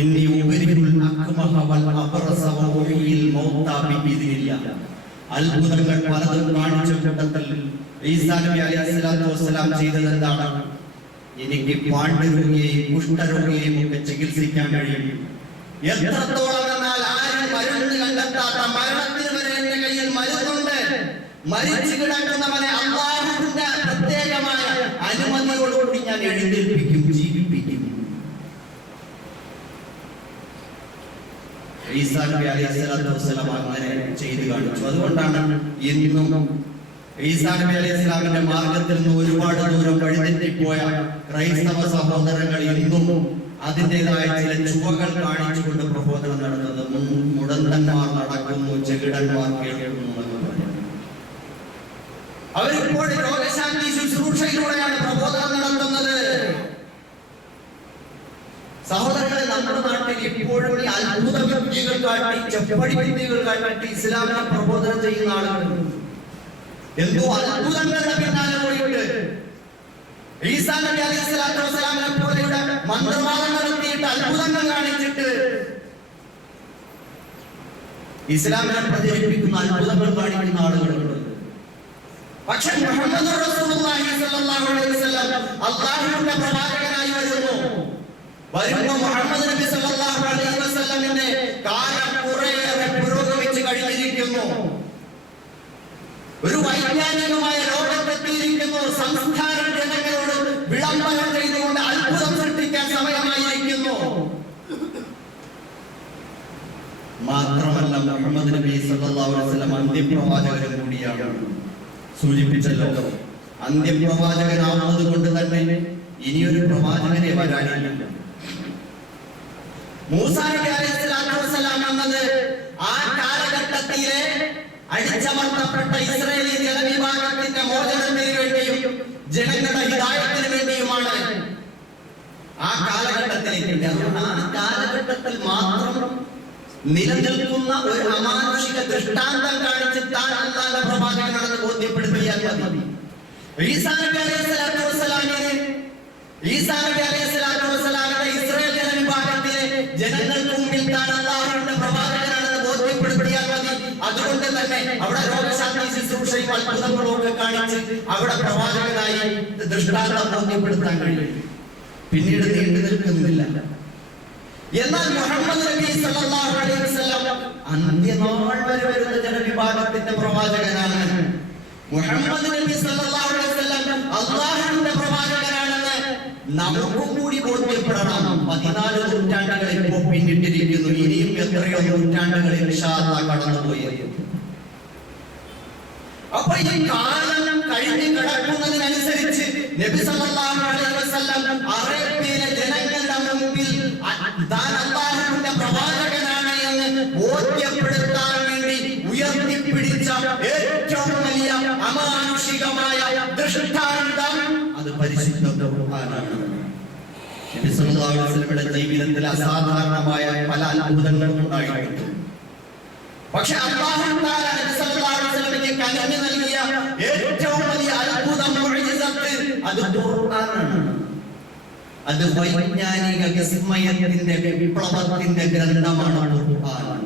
ഇന്നി ഉബരിഉൽ അക്മഹ വൽ അബ്റസ വ ഉഹ്യിൽ മൗതാ ബിഇദ്നില്ലാഹ്. അത്ഭുതങ്ങൾ പലതും കാണിച്ച കൂട്ടത്തിൽ ഈസാ നബി അലൈഹിസ്സലാത്തു വസ്സലാം ചെയ്തത് എന്താണ്? എനിക്ക് പാണ്ഡുരോഗിയെയും കുഷ്ഠരോഗിയെയും ഒക്കെ ചികിത്സിക്കാൻ കഴിയും. എത്രത്തോളം എന്നാൽ ആരും മരുന്ന് കണ്ടെത്താത്ത മരണത്തിന് വരെ എന്റെ കയ്യിൽ മരുന്നുണ്ട്. മരിച്ചു കിടക്കുന്നവനെ അല്ലാഹുവിന്റെ പ്രത്യേകമായ അനുമതിയോടുകൂടി ഞാൻ എഴുന്നേൽപ്പിക്കും, ജീവിപ്പിക്കും. ഈസാ നബി അലൈഹിസ്സലാത്തു വസ്സലാം അങ്ങനെ ചെയ്തു കാണിച്ചു. അതുകൊണ്ടാണ് ഇന്നും ഈസാ നബി അലൈഹിസ്സലാമിന്റെ മാർഗത്തിൽ നിന്ന് ഒരുപാട് ദൂരം വഴിതെറ്റിപ്പോയ ക്രൈസ്തവ സഹോദരങ്ങൾ ഇന്നും അതിൻ്റെതായ ചില ചുവകൾ കാണിച്ചുകൊണ്ട് പ്രബോധനം നടത്തുന്നത്. മുടന്തന്മാർ നടക്കുന്നു, ചെകിടന്മാർ കേൾക്കുന്നു എന്ന് പറയുന്നത്. അവരിപ്പോൾ രോഗശാന്തി ശുശ്രൂഷയിലൂടെയാണ് പ്രബോധനം നടത്തുന്നത്. സഹോദരങ്ങളെ, നമ്മുടെ നാട്ടിൽ ഇപ്പോഴും ഈ അത്ഭുത വിദ്യകൾ കാട്ടി, ചെപ്പടി വിദ്യകൾ കാട്ടി ഇസ്ലാമിനെ പ്രബോധനം ചെയ്യുന്ന ആളുകളുണ്ട്. എന്തോ അത്ഭുതങ്ങളുടെ പിന്നാലെ പോയിട്ട് ഈസാ നബി അലൈഹിസ്സലാത്തു വസ്സലാമിനെ പോലെയുള്ള മന്ത്രവാദം നടത്തിയിട്ട് അത്ഭുതങ്ങൾ കാണിച്ചിട്ട് ഇസ്ലാമിനെ പ്രചരിപ്പിക്കുന്ന അത്ഭുതങ്ങൾ കാണിക്കുന്ന ആളുകളുണ്ട്. പക്ഷേ മുഹമ്മദ് റസൂലുള്ളാഹി സ്വല്ലല്ലാഹു അലൈഹി വസല്ലം അല്ലാഹുവിന്റെ പ്രവാചകനായി വരുമ്പോൾ മുഹമ്മദ് നബി സ്വല്ലല്ലാഹു അലൈഹി വസല്ലമിന്റെ കാലം കുറേയേറെ പുരോഗമിച്ച് കഴിഞ്ഞിരിക്കുന്നു. ഒരു വൈജ്ഞാനികമായ ലോകത്തെത്തിയിരിക്കുന്നു. സംസ്കാര ജനങ്ങളോട് വിളംബരം ചെയ്തുകൊണ്ട് അത്ഭുതം സൃഷ്ടിക്കാൻ സമയമായിരിക്കുന്നു. മാത്രമല്ല മുഹമ്മദ് നബി സല്ലല്ലാഹു അലൈഹി വസല്ലം അന്ത്യപ്രവാചകൻ കൂടിയാണ്. സൂചിപ്പിച്ചല്ലോ, അന്ത്യപ്രവാചകനാവുന്നത് കൊണ്ട് തന്നെ ഇനിയൊരു പ്രവാചകനെ വരാനില്ല. മൂസാ നബി അലൈഹിസ്സലാത്തു വസ്സലാം എന്നത് ആ കാലഘട്ടത്തിലെ അടിച്ചമർത്തപ്പെട്ട ഇസ്രായേലി ജനവിഭാഗത്തിന്റെ മോചനത്തിന് വേണ്ടിയും ജനങ്ങളുടെ ഹിദായത്തിന് വേണ്ടിയുമാണ് ആ കാലഘട്ടത്തിലേക്ക്. ആ കാലഘട്ടത്തിൽ മാത്രം നിലനിൽക്കുന്ന ഒരു അമാനുഷിക ദൃഷ്ടാന്തം കാണിച്ച് താൻ അല്ലാഹുവിന്റെ പ്രവാചകനാണെന്ന് ബോധ്യപ്പെടുത്തിയാൽ മതി. ഈസാ നബി അലൈഹിസ്സലാത്തു വസ്സലാമിനെ ഇസ്രായേൽ ജനവിഭാഗത്തിലെ ജനങ്ങൾക്ക് മുമ്പിൽ താൻ അല്ലാഹുവിന്റെ പ്രവാചകനാണെന്ന് ബോധ്യപ്പെടുത്തിയാൽ മതി. അതുകൊണ്ട് തന്നെ അവിടെ രോഗശാന്തി ശുശ്രൂഷയും അത്ഭുതങ്ങളും ഒക്കെ കാണിച്ച് അവിടെ പ്രവാചകനായി ദൃഷ്ടാന്തം ബോധ്യപ്പെടുത്താൻ കഴിയും. പിന്നീട് നീണ്ടു നിൽക്കുന്നില്ല. എന്നാൽ മുഹമ്മദ് നബി സല്ലല്ലാഹു അലൈഹി വസല്ലം അന്ത്യനാൾ വരെ വരുന്ന ജനവിഭാഗത്തിന്റെ പ്രവാചകനാണ്. മുഹമ്മദ് നബി സല്ലല്ലാഹു അലൈഹി വസല്ലം അല്ലാഹുവിന്റെ പ്രവാചകനാണെന്ന് നമുക്കും കൂടി ബോധ്യപ്പെടണം. 14 നൂറ്റാണ്ടുകൾ ഇപ്പോൾ പിന്നിട്ടിരിക്കുന്നു. ഇനിയും എത്രയോ നൂറ്റാണ്ടുകൾ ഇൻഷാ അല്ലാഹ് കടന്നുപോയി. അപ്പോൾ ഈ കാലം കഴിഞ്ഞു കിടക്കുന്നതിനനുസരിച്ച് നബി സല്ലല്ലാഹു അലൈഹി വസല്ലം അറേബ്യയിലെ ജനങ്ങളുടെ മുമ്പിൽ താൻ അല്ലാഹുവിന്റെ പ്രവാചകനാണ് എന്ന് ബോധ്യപ്പെടുത്താൻ വേണ്ടി ഉയർത്തിപ്പിടിച്ച ഏറ്റവും വലിയ അമാനുഷികമായ ദൃഷ്ടാന്തം അത് പരിശുദ്ധ ഖുർആനാണ്. നബി സല്ലല്ലാഹു അലൈഹി വസല്ലമയുടെ ജീവിതത്തിൽ അസാധാരണമായ പല അത്ഭുതങ്ങളും ഉണ്ടായിട്ടുണ്ട്. പക്ഷെ അല്ലാഹു തആല നബി സല്ലല്ലാഹു അലൈഹി വസല്ലമയ്ക്ക് കനിഞ്ഞു നൽകിയ ഏറ്റവും വലിയ അത്ഭുതം മുഅ്ജിസത്ത് അത് ഖുർആനാണ്. അത് വൈജ്ഞാനിക വിസ്മയത്തിന്റെ വിപ്ലവത്തിന്റെ ഗ്രന്ഥമാണ് ഖുർആൻ.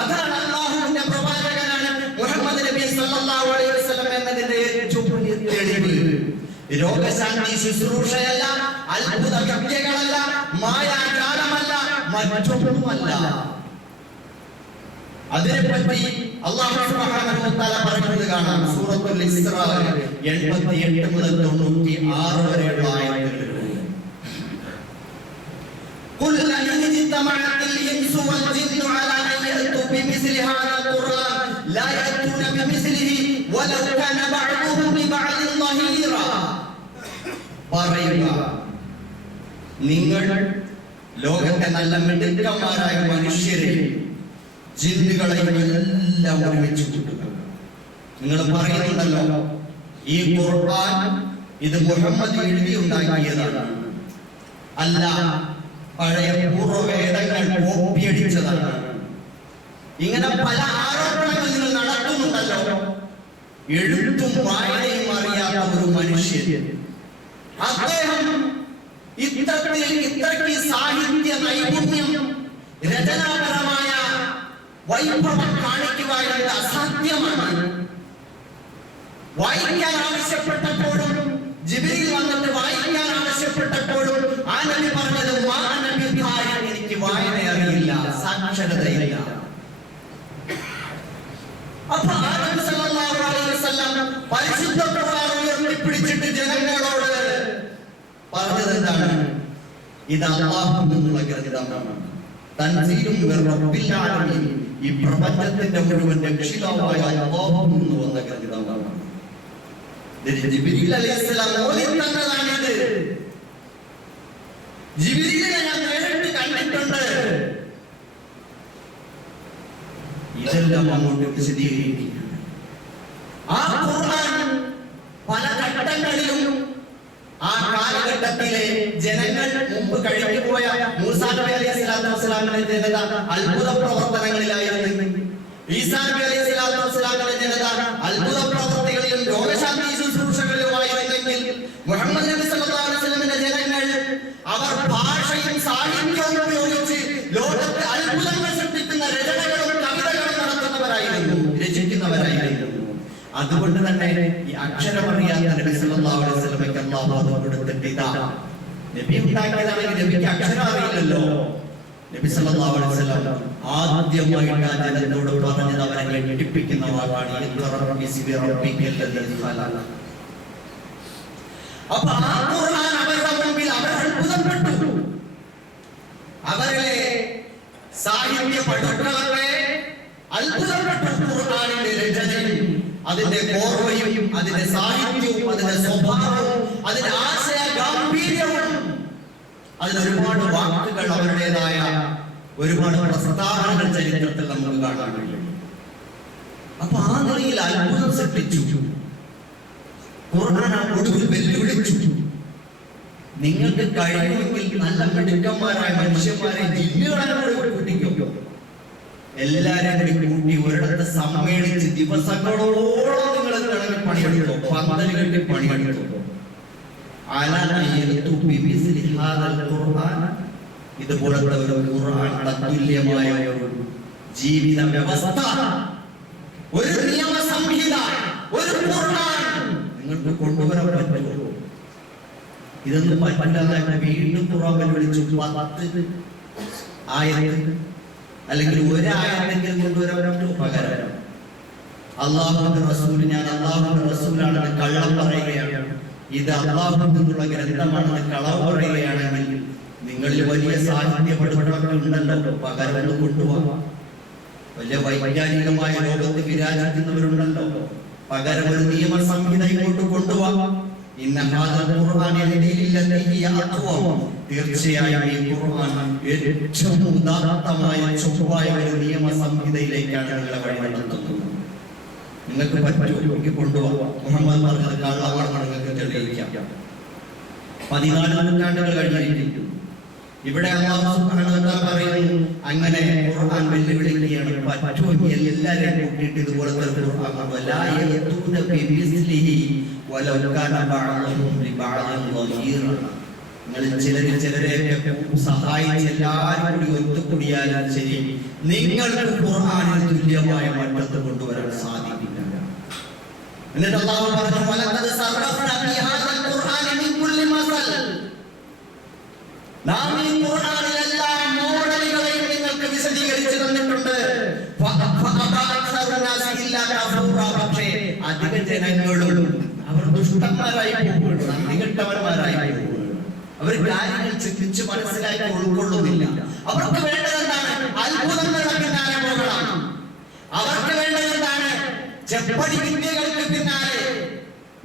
അതാണ് അല്ലാഹുവിന്റെ പ്രവാചകനാണ് മുഹമ്മദ് നബി സല്ലല്ലാഹു അലൈഹി വസല്ലം എന്നതിന്റെ ഏറ്റവും വലിയ തെളിവ്. രോഗശാന്തി ശുശ്രൂഷയല്ല, അത്ഭുത വിദ്യകളല്ല, മായാജാലമല്ല, മറ്റൊന്നുമല്ല. അതിനെപ്പറ്റി അല്ലാഹു സുബ്ഹാനഹു വ തആല പറയുന്നത് കാണാം. സൂറത്തുൽ ഇസ്റാ 88 മുതൽ 96 വരെയുള്ള ആയത്തുകൾ. قل لئن اجتمعت الإنس والجن على أن يأتوا بمثل هذا القرآن لا يأتون بمثله ولو كان بعضهم لبعض ظهيرا. പറയുക, നിങ്ങൾ ലോകത്തെ നല്ല മിടുക്കന്മാരായ മനുഷ്യരെ ജിന്നുകളെയും എല്ലാം ഒരുമിച്ച് കൂട്ടുക. നിങ്ങൾ പറയുന്നുണ്ടല്ലോ ഈ ഖുർആൻ ഇത് മുഹമ്മദ് എഴുതി ഉണ്ടാക്കിയതാണ്. അല്ല, പഴയ പൂർവ്വവേദങ്ങൾ കോപ്പിയടിച്ചതാണ്. ഇങ്ങനെ പല ആരോപണങ്ങൾ നിങ്ങൾ നടത്തുന്നുണ്ടല്ലോ. എഴുത്തും വായനയും അറിയാത്ത ഒരു മനുഷ്യൻ, അദ്ദേഹം ഇത്രയ്ക്ക് സാഹിത്യ നൈപുണ്യം, രചനാപരമായ വൈഭവം കാണിക്കുവാനുള്ള അസാധ്യമാണ്. വായിക്കാൻ ആവശ്യപ്പെട്ടപ്പോഴും, ജിബ്രീൽ വന്നിട്ട് വായിക്കാൻ ആവശ്യപ്പെട്ടപ്പോഴും ആ നബി പറഞ്ഞത് എനിക്ക് വായന അറിയില്ല, സാക്ഷരതയില്ല. അപ്പൊ നബി സല്ലല്ലാഹു അലൈഹി വസല്ലം പരിശുദ്ധ ഖുർആൻ ഉയർത്തിപ്പിടിച്ചിട്ട് ജനങ്ങളോട് പറഞ്ഞത് എന്താണ്? ഇത് അല്ലാഹുവിൽ നിന്നുള്ള ഗ്രന്ഥമാണ്. തൻസീലും മിർ റബ്ബിൽ ആലമീൻ. ഈ പ്രപഞ്ചത്തിന്റെ മുഴുവൻ രക്ഷിതാവായ അല്ലാഹുവിൽ നിന്ന് വന്ന ഗ്രന്ഥമാണ്. ജിബ്രീൽ അലൈഹിസ്സലാം ഓതി തന്നതാണിത്. ജിബ്രീലിനെ ഞാൻ നേരിട്ട് കണ്ടിട്ടുണ്ട്. ഇതെല്ലാം അങ്ങോട്ട് വിശദീകരിക്കുകയാണ്. ആ ഖുർആൻ പല ഘട്ടങ്ങളിലും ആ കാലഘട്ടത്തിലെ ജനങ്ങൾ മുമ്പ് കഴിഞ്ഞുപോയ മൂസാ നബി അലൈഹി സ്വലാത്തു വസ്സലാമിന്റെ ജനത അത്ഭുത പ്രവർത്തനങ്ങളിലായിരുന്നു. ഈസാ നബി അലൈഹി സ്വലാത്തു വസ്സലാമിന്റെ ജനത അത്ഭുത പ്രവർത്തികളിലും രോഗശാന്തി ശുശ്രൂഷകളിലുമായിരുന്നെങ്കിൽ മുഹമ്മദ് നബി സല്ലല്ലാഹു അലൈഹി വസല്ലമിന്റെ ജനങ്ങൾ അവർ ഭാഷയും സാഹിത്യവും ഉപയോഗിച്ച് ലോകത്തെ അത്ഭുതങ്ങൾ സൃഷ്ടിക്കുന്ന രചനകളും കവിതകളും നടത്തുന്നവരായിരുന്നു, രചിക്കുന്നവരായിരുന്നു. അതുകൊണ്ട് തന്നെ ഈ അക്ഷരമറിയാത്ത നബി സല്ലല്ലാഹു അലൈഹി വസല്ലമയ്ക്ക് അല്ലാഹു കൊടുത്തിട്ട് ഇതാ നബി ഉണ്ടാക്കിയതാണെങ്കിൽ നബിക്ക് അക്ഷരം അറിയില്ലല്ലോ. നബി സല്ലല്ലാഹു അലൈഹി വസല്ലം ആദ്യമായിട്ട് ആ ജനത്തോട് പറഞ്ഞത് അവരെ ഞെട്ടിപ്പിക്കുന്ന വാക്കാണ് അപ്പൊ ആ ഖുർആൻ അവരുടെ മുമ്പിൽ അവർ അത്ഭുതപ്പെട്ടു. അവരെ സാഹിത്യ പഠിതാക്കളെ അത്ഭുതപ്പെട്ടു. ഖുർആനിന്റെ രചനയും അതിന്റെ ഓർമ്മയും അതിന്റെ സാഹിത്യവും അതിന്റെ സ്വഭാവവും അതിന്റെ ആശയ ഗാംഭീര്യവും അതിനൊരുപാട് വാക്കുകൾ അവരുടേതായ ഒരുപാട് പ്രസ്താവനകൾ ചരിത്രത്തിൽ നമുക്ക് കാണാൻ കഴിയും. അപ്പൊ ആ നിലയിൽ അത്ഭുതം സൃഷ്ടിച്ചു. ഖുർആൻ ഒടുവിൽ വെല്ലുവിളിച്ചു, നിങ്ങൾക്ക് കഴിയുമെങ്കിൽ നല്ല മിടുക്കന്മാരായ മനുഷ്യന്മാരെ ജിന്നുകളെ കൂട്ടിക്കോ. എല്ലാരും കൂടി ഒരിടത്ത് സമ്മേളിച്ച് ദിവസങ്ങളോളം നിങ്ങൾ പണിയെടുത്തോ, പന്തലുകളിൽ പണിയെടുത്തോ. ഇതുപോലത്തെ ഒരു ഖുർആൻ തത്തുല്യമായ ഒരു ജീവിത വ്യവസ്ഥ, ഒരു നിയമ സംഹിത, ഒരു ഖുർആൻ നിങ്ങൾക്ക് കൊണ്ടുവരാൻ പറ്റുമോ? ഇതൊന്നും പറ്റാതെ വീണ്ടും ഖുർആൻ വിളിച്ചു 10 ആയത്ത് അല്ലെങ്കിൽ ഒരായത്തെങ്കിലും കൊണ്ടുവരാൻ പകരം അല്ലാഹുവിന്റെ റസൂൽ, ഞാൻ അല്ലാഹുവിന്റെ റസൂലാണെന്ന് കള്ളം പറയുകയാണ്, ഇത് അല്ലാഹുവിൽ നിന്നുള്ള ഗ്രന്ഥമാണെന്ന് കളവ് പറയുകയാണെങ്കിൽ നിങ്ങളിൽ വലിയ സാഹിത്യ പഠിത്തങ്ങളുണ്ടല്ലോ, പകരം കൊണ്ടുപോകാം. വലിയ വൈജ്ഞാനികമായ ലോകത്ത് വിരാജിക്കുന്നവരുണ്ടല്ലോ, പകരം ഒരു നിയമ സംഹിത ഇങ്ങോട്ട് കൊണ്ടുപോകാം. തീർച്ചയായും ഈ ഖുർആൻ ഏറ്റവും ഉദാത്തമായ ചൊവ്വായ ഒരു നിയമ സംഹിതയിലേക്കാണ് നിങ്ങളെ വഴി നടത്തുന്നത്. നിങ്ങൾക്ക് പറ്റുമെങ്കിൽ കൊണ്ടുപോകാം. മുഹമ്മദ് പറഞ്ഞത് കള്ളമാണ്, നിങ്ങൾക്ക് തെളിയിക്കാം. 14 നൂറ്റാണ്ടുകൾ കഴിഞ്ഞിരിക്കും. ഇവിടെ അല്ലാഹു സുബ്ഹാനഹു വ തആല പറയുന്നു, അങ്ങനെ ഖുർആൻ വെല്ലുവിളിക്കുകയാണ്. പറ്റുമെങ്കിൽ എല്ലാവരും കൂട്ടിയിട്ട് ഇതുപോലത്തെ ഖുർആൻ വലാ യതൂന ബിമിസ്ലിഹി വലൗ കാന ബഅദുഹും ലിബഅദിൻ ളഹീറ. നിങ്ങൾ ചിലരെ സഹായിച്ച് എല്ലാവരും കൂടി ഒത്തുകൂടിയാലും ശരി, നിങ്ങൾക്ക് ഖുർആനിൽ തുല്യമായ മട്ടത്ത് കൊണ്ടുവരാൻ സാധിക്കില്ല. എന്നിട്ട് അല്ലാഹു പറഞ്ഞു, വലഖദ് സർറഫ്നാ ഫീ ഹാദൽ ഖുർആനി മിൻ കുല്ലി മസൽ. നാം ഈ ഖുർആനിൽ എല്ലാ മോഡലുകളെയും നിങ്ങൾക്ക് വിശദീകരിച്ചു തന്നിട്ടുണ്ട്. പക്ഷേ അധിക ജനങ്ങളും അവർ ദുഷ്ടന്മാരായി പോകുന്നു, നന്ദികെട്ടവന്മാരായി പോകുന്നു. അവർ കാര്യങ്ങൾ ചിന്തിച്ച് മനസ്സിലാക്കി ഉൾക്കൊള്ളുന്നില്ല. അവർക്ക് വേണ്ടത് എന്താണ്? അത്ഭുതങ്ങളുടെ പിന്നാലെ പോകണം. അവർക്ക് വേണ്ടത് എന്താണ്? ചെപ്പടി വിദ്യകൾക്ക് പിന്നാലെ,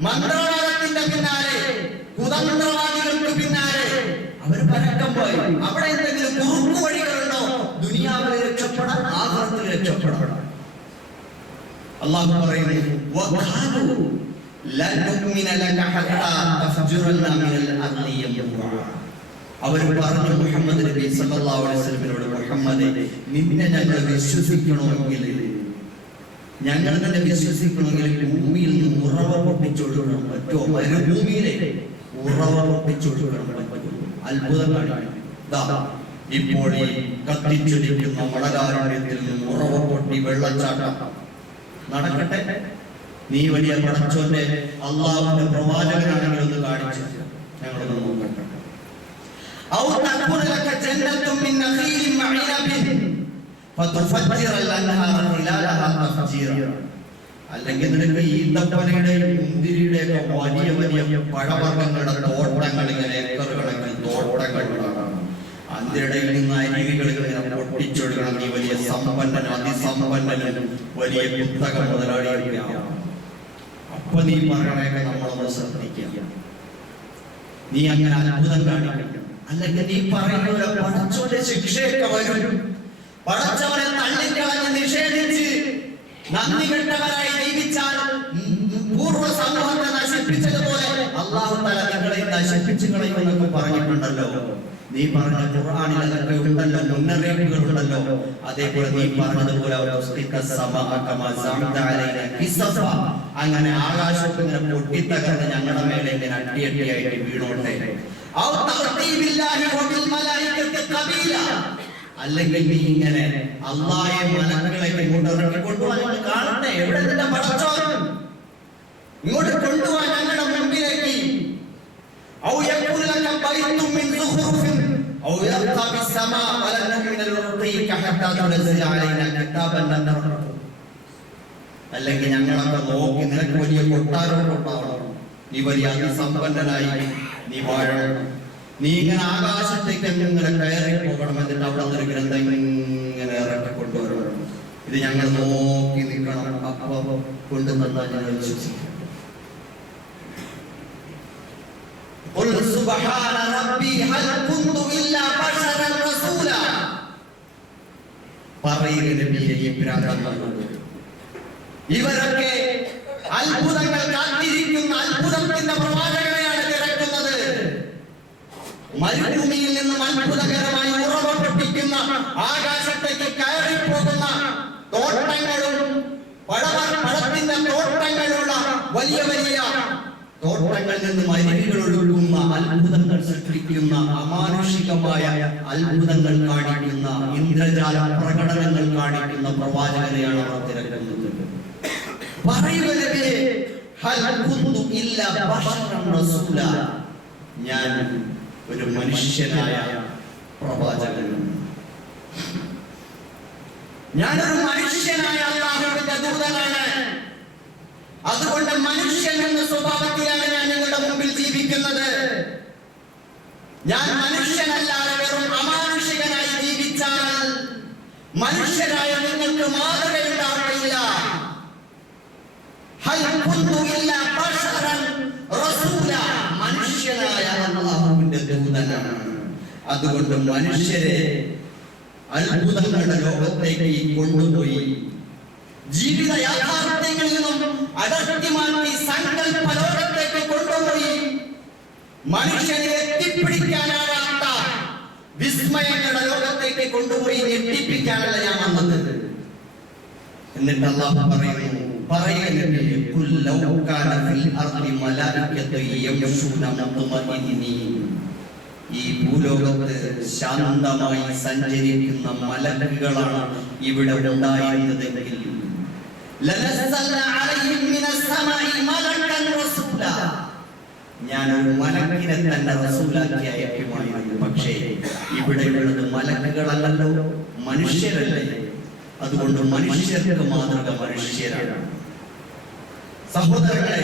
മന്ത്രവാദത്തിന്റെ പിന്നാലെ, കുതന്ത്രവാദികൾക്ക് പിന്നാലെ അവർ പരക്കം പോയി. അവിടെ എന്തെങ്കിലും കുറുക്കു വഴികളുണ്ടോ? ദുനിയാവിൽ രക്ഷപ്പെടാൻ, ആഖിറത്തിൽ രക്ഷപ്പെടാൻ. അല്ലാഹു പറയുന്നു, അവർ പറഞ്ഞു മുഹമ്മദ് നബി സല്ലല്ലാഹു അലൈഹി വസല്ലമയോട്, മുഹമ്മദേ, നിന്നെ ഞങ്ങൾ വിശ്വസിക്കണമെങ്കിൽ, ഞങ്ങൾ തന്നെ വിശ്വസിക്കണമെങ്കിൽ ഭൂമിയിൽ നിന്ന് ഉറവ പൊട്ടിച്ചൊഴുകണം പറ്റുമോ? മരുഭൂമിയിലെ ഉറവ പൊട്ടിച്ചൊഴുകണം പറ്റുമോ? അത്ഭുതം കാണിക്കണം. ഇപ്പോൾ ഈ കത്തിച്ചൊലിക്കുന്ന മണലാരണ്യത്തിൽ നിന്ന് ഉറവ പൊട്ടി വെള്ളച്ചാട്ടം നടക്കട്ടെ. നീ വലിയ പടച്ചോന്റെ അള്ളാഹുവിന്റെ പ്രവാചകനാണെങ്കിൽ ഒന്ന് കാണിച്ചു ഞങ്ങളൊന്ന് നോക്കട്ടെ. ഔ തഖുന ലക ജന്നത്തും മിൻ നഖീലിൻ വഇനബിൻ ഫതുഫജ്ജിറ അൽ-അൻഹാറ ഖിലാലഹാ തഫ്ജീറ. അല്ലെങ്കിൽ നിനക്ക് ഈന്തപ്പനയുടെ മുന്തിരിയുടെ വലിയ വലിയ പഴവർഗ്ഗങ്ങളുടെ തോട്ടങ്ങൾ, ഇങ്ങനെ ഏക്കറുകണക്കിന് തോട്ടങ്ങളാണ്. അതിനിടയിൽ നിന്ന് അരുവികൾ ഇങ്ങനെ പൊട്ടിച്ചൊഴുകണം. നീ വലിയ സമ്പന്നനും അതിസമ്പന്നനും വലിയ കുത്തക മുതലാളിയാണ്. അപ്പൊ നീ പറയണേക്കെ നമ്മളൊന്ന് ശ്രദ്ധിക്കുക. നീ അങ്ങനെ അത്ഭുതം കാണിക്കണം. അല്ലെങ്കിൽ നീ പറയുന്ന പടച്ചവന്റെ ശിക്ഷയൊക്കെ വരും. പടച്ചവനെ തള്ളിക്കളഞ്ഞ് നിഷേധിച്ച് നന്ദി കെട്ടവരായി ജീവിച്ചാൽ പൂർവ്വ സമൂഹത്തെ നശിപ്പിച്ചതുപോലെ അല്ലാഹു തആല നിങ്ങളെ നശിപ്പിച്ചു കളയുമെന്നൊക്കെ പറഞ്ഞിട്ടുണ്ടല്ലോ. നീ പറഞ്ഞ ഖുർആനിൽ അതൊക്കെ ഉണ്ടല്ലോ, മുന്നറിയിപ്പുകളുണ്ടല്ലോ. അതേപോലെ നീ പറഞ്ഞതുപോലെ അങ്ങനെ ആകാശത്ത് ഇങ്ങനെ പൊട്ടിത്തകർന്ന് ഞങ്ങളുടെ മേലെ ഇങ്ങനെ അടിയടിയായിട്ട് വീണോട്ടെ. അല്ലെങ്കിൽ നീ ഇങ്ങനെ അല്ലാഹയെ മലക്കുകളെ ഇങ്ങോട്ട് ഇറക്കി കൊണ്ടുപോകാൻ ഞങ്ങൾ കാണട്ടെ. എവിടെ നിന്റെ പടച്ചോൻ? ഇങ്ങോട്ട് കൊണ്ടുപോകാൻ ഞങ്ങളുടെ മുമ്പിലേക്ക്. ഔ യഖൂല ലക ബൈത്തും മിൻ സുഖുറുഫിൻ ഔ യർഖാ ബിസ്സമാ വലൻ മിൻ അൽ-റുഖീക ഹത്താ തുനസ്സില അലൈനാ കിതാബൻ നഖറഉ. അല്ലെങ്കിൽ ഞങ്ങളൊക്കെ നോക്കി നിനക്ക് വലിയ കൊട്ടാരം ഉണ്ടാവണം. നീ വലിയ അതിസമ്പന്നനായി നീ വാഴണം. നീ ഇങ്ങനെ ആകാശത്തേക്ക് ഇങ്ങനെ കയറി പോകണം. എന്നിട്ട് അവിടെ ഒരു ഗ്രന്ഥം ഇങ്ങനെ ഇറക്കി കൊണ്ടുവരണം. ഇത് ഞങ്ങൾ നോക്കി നിൽക്കണം. അപ്പൊ കൊണ്ടുവന്നാൽ ഞങ്ങൾ വിശ്വസിക്കും. ഇവരൊക്കെ അത്ഭുതങ്ങൾ കാത്തിരിക്കുന്ന അത്ഭുതത്തിന്റെ പ്രവാചകനെയാണ് തിരക്കുന്നത്. മരുഭൂമിയിൽ നിന്നും അത്ഭുതകരമായി ഉറവ പൊട്ടിക്കുന്ന ആകാശത്തേക്ക് കയറിപ്പോകുന്ന തോട്ടങ്ങളും പഴത്തിന്റെ തോട്ടങ്ങളുള്ള വലിയ വലിയ തോട്ടങ്ങളിൽ നിന്നും അരുവികൾ ഒഴുകുന്ന അത്ഭുതങ്ങൾ സൃഷ്ടിക്കുന്ന അമാനുഷികമായ അത്ഭുതങ്ങൾ കാണിക്കുന്ന ഇന്ദ്രജാല പ്രകടനങ്ങൾ കാണിക്കുന്ന പ്രവാചകനെയാണ് അവർ തിരക്കുന്നത്. ഞാൻ ഒരു മനുഷ്യനായ പ്രവാചകനാണ്. ഞാനൊരു മനുഷ്യനായ അല്ലാഹുവിന്റെ ദൂതനാണ്. അതുകൊണ്ട് മനുഷ്യൻ എന്ന സ്വഭാവത്തിലാണ് ഞാൻ നിങ്ങളുടെ മുമ്പിൽ ജീവിക്കുന്നത്. ഞാൻ മനുഷ്യനല്ലാതെ വെറും അമാനുഷികനായി ജീവിച്ചാൽ മനുഷ്യരായ നിങ്ങൾക്ക് മാതൃകയുണ്ടാവുകയില്ല. മനുഷ്യനായ അല്ലാഹുവിന്റെ ദൂതനാണ്. അതുകൊണ്ട് മനുഷ്യരെ അത്ഭുതങ്ങളുടെ ലോകത്തേക്ക് കൊണ്ടുപോയി ജീവിത യാഥാർത്ഥ്യങ്ങളിൽ നിന്നും അടർത്തി മാറ്റി സങ്കല്പ ലോകത്തേക്ക് കൊണ്ടുപോയി മനുഷ്യനെ എത്തിപ്പിടിക്കാനാകാത്ത വിസ്മയങ്ങളുടെ ലോകത്തേക്ക് കൊണ്ടുപോയി ഞെട്ടിപ്പിക്കാനല്ല ഞാൻ വന്നത്. എന്നിട്ട് അല്ലാഹു പറയുന്നു, ഈ ഭൂലോകത്ത് ശാന്തമായി സഞ്ചരിക്കുന്ന മലക്കുകളാണ് ഇവിടെ ഉണ്ടായിരുന്നതെങ്കിൽ ഞാൻ ഒരു മലക്കിനെ തന്നെ റസൂലാക്കി അയക്കുമായിരുന്നു. പക്ഷേ ഇവിടെയുള്ളത് മലക്കുകളല്ലല്ലോ, മനുഷ്യരല്ലേ. അതുകൊണ്ട് മനുഷ്യർക്ക് മാതൃക മനുഷ്യരാണ്. സഹോദരങ്ങളെ,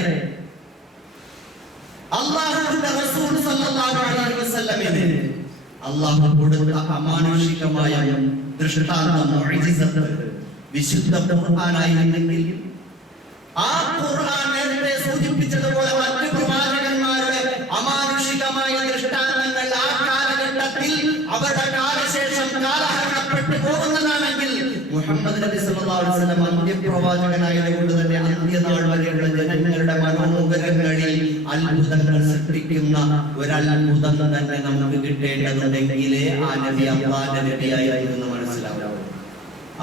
അല്ലാഹുവിന്റെ റസൂൽ സല്ലല്ലാഹു അലൈഹി വസല്ലമയെ അല്ലാഹു കൊടുത്ത അമാനുഷികമായ ദൃഷ്ടാന്തം മുഅ്ജിസത്ത് വിശുദ്ധ ഖുർആനായിരുന്നെങ്കിൽ ആ ഖുർആൻ നേരത്തെ സൂചിപ്പിച്ചതുപോലെ മറ്റു പ്രവാചകന്മാരുടെ അമാനുഷികമായ ദൃഷ്ടാന്തങ്ങൾ ആ കാലഘട്ടത്തിൽ അവരുടെ കാലശേഷം കാലഹരണപ്പെട്ടു പോകുന്നതാണെങ്കിൽ മുഹമ്മദ് നബി സല്ലല്ലാഹു സല്ലല്ലാഹു അലൈഹി വസല്ലം അന്ത്യപ്രവാചകനായതുകൊണ്ട് തന്നെ അന്ത്യനാൾ വരെയുള്ള ജനങ്ങളുടെ മനോമുഖങ്ങളിൽ അത്ഭുതങ്ങൾ സൃഷ്ടിക്കുന്ന ഒരത്ഭുതം തന്നെ നമുക്ക് കിട്ടേണ്ടതുണ്ടെങ്കിലേ ആ നബി അല്ലാഹുവിന്റെ നബിയായിരുന്നു മനസ്സിലാവും.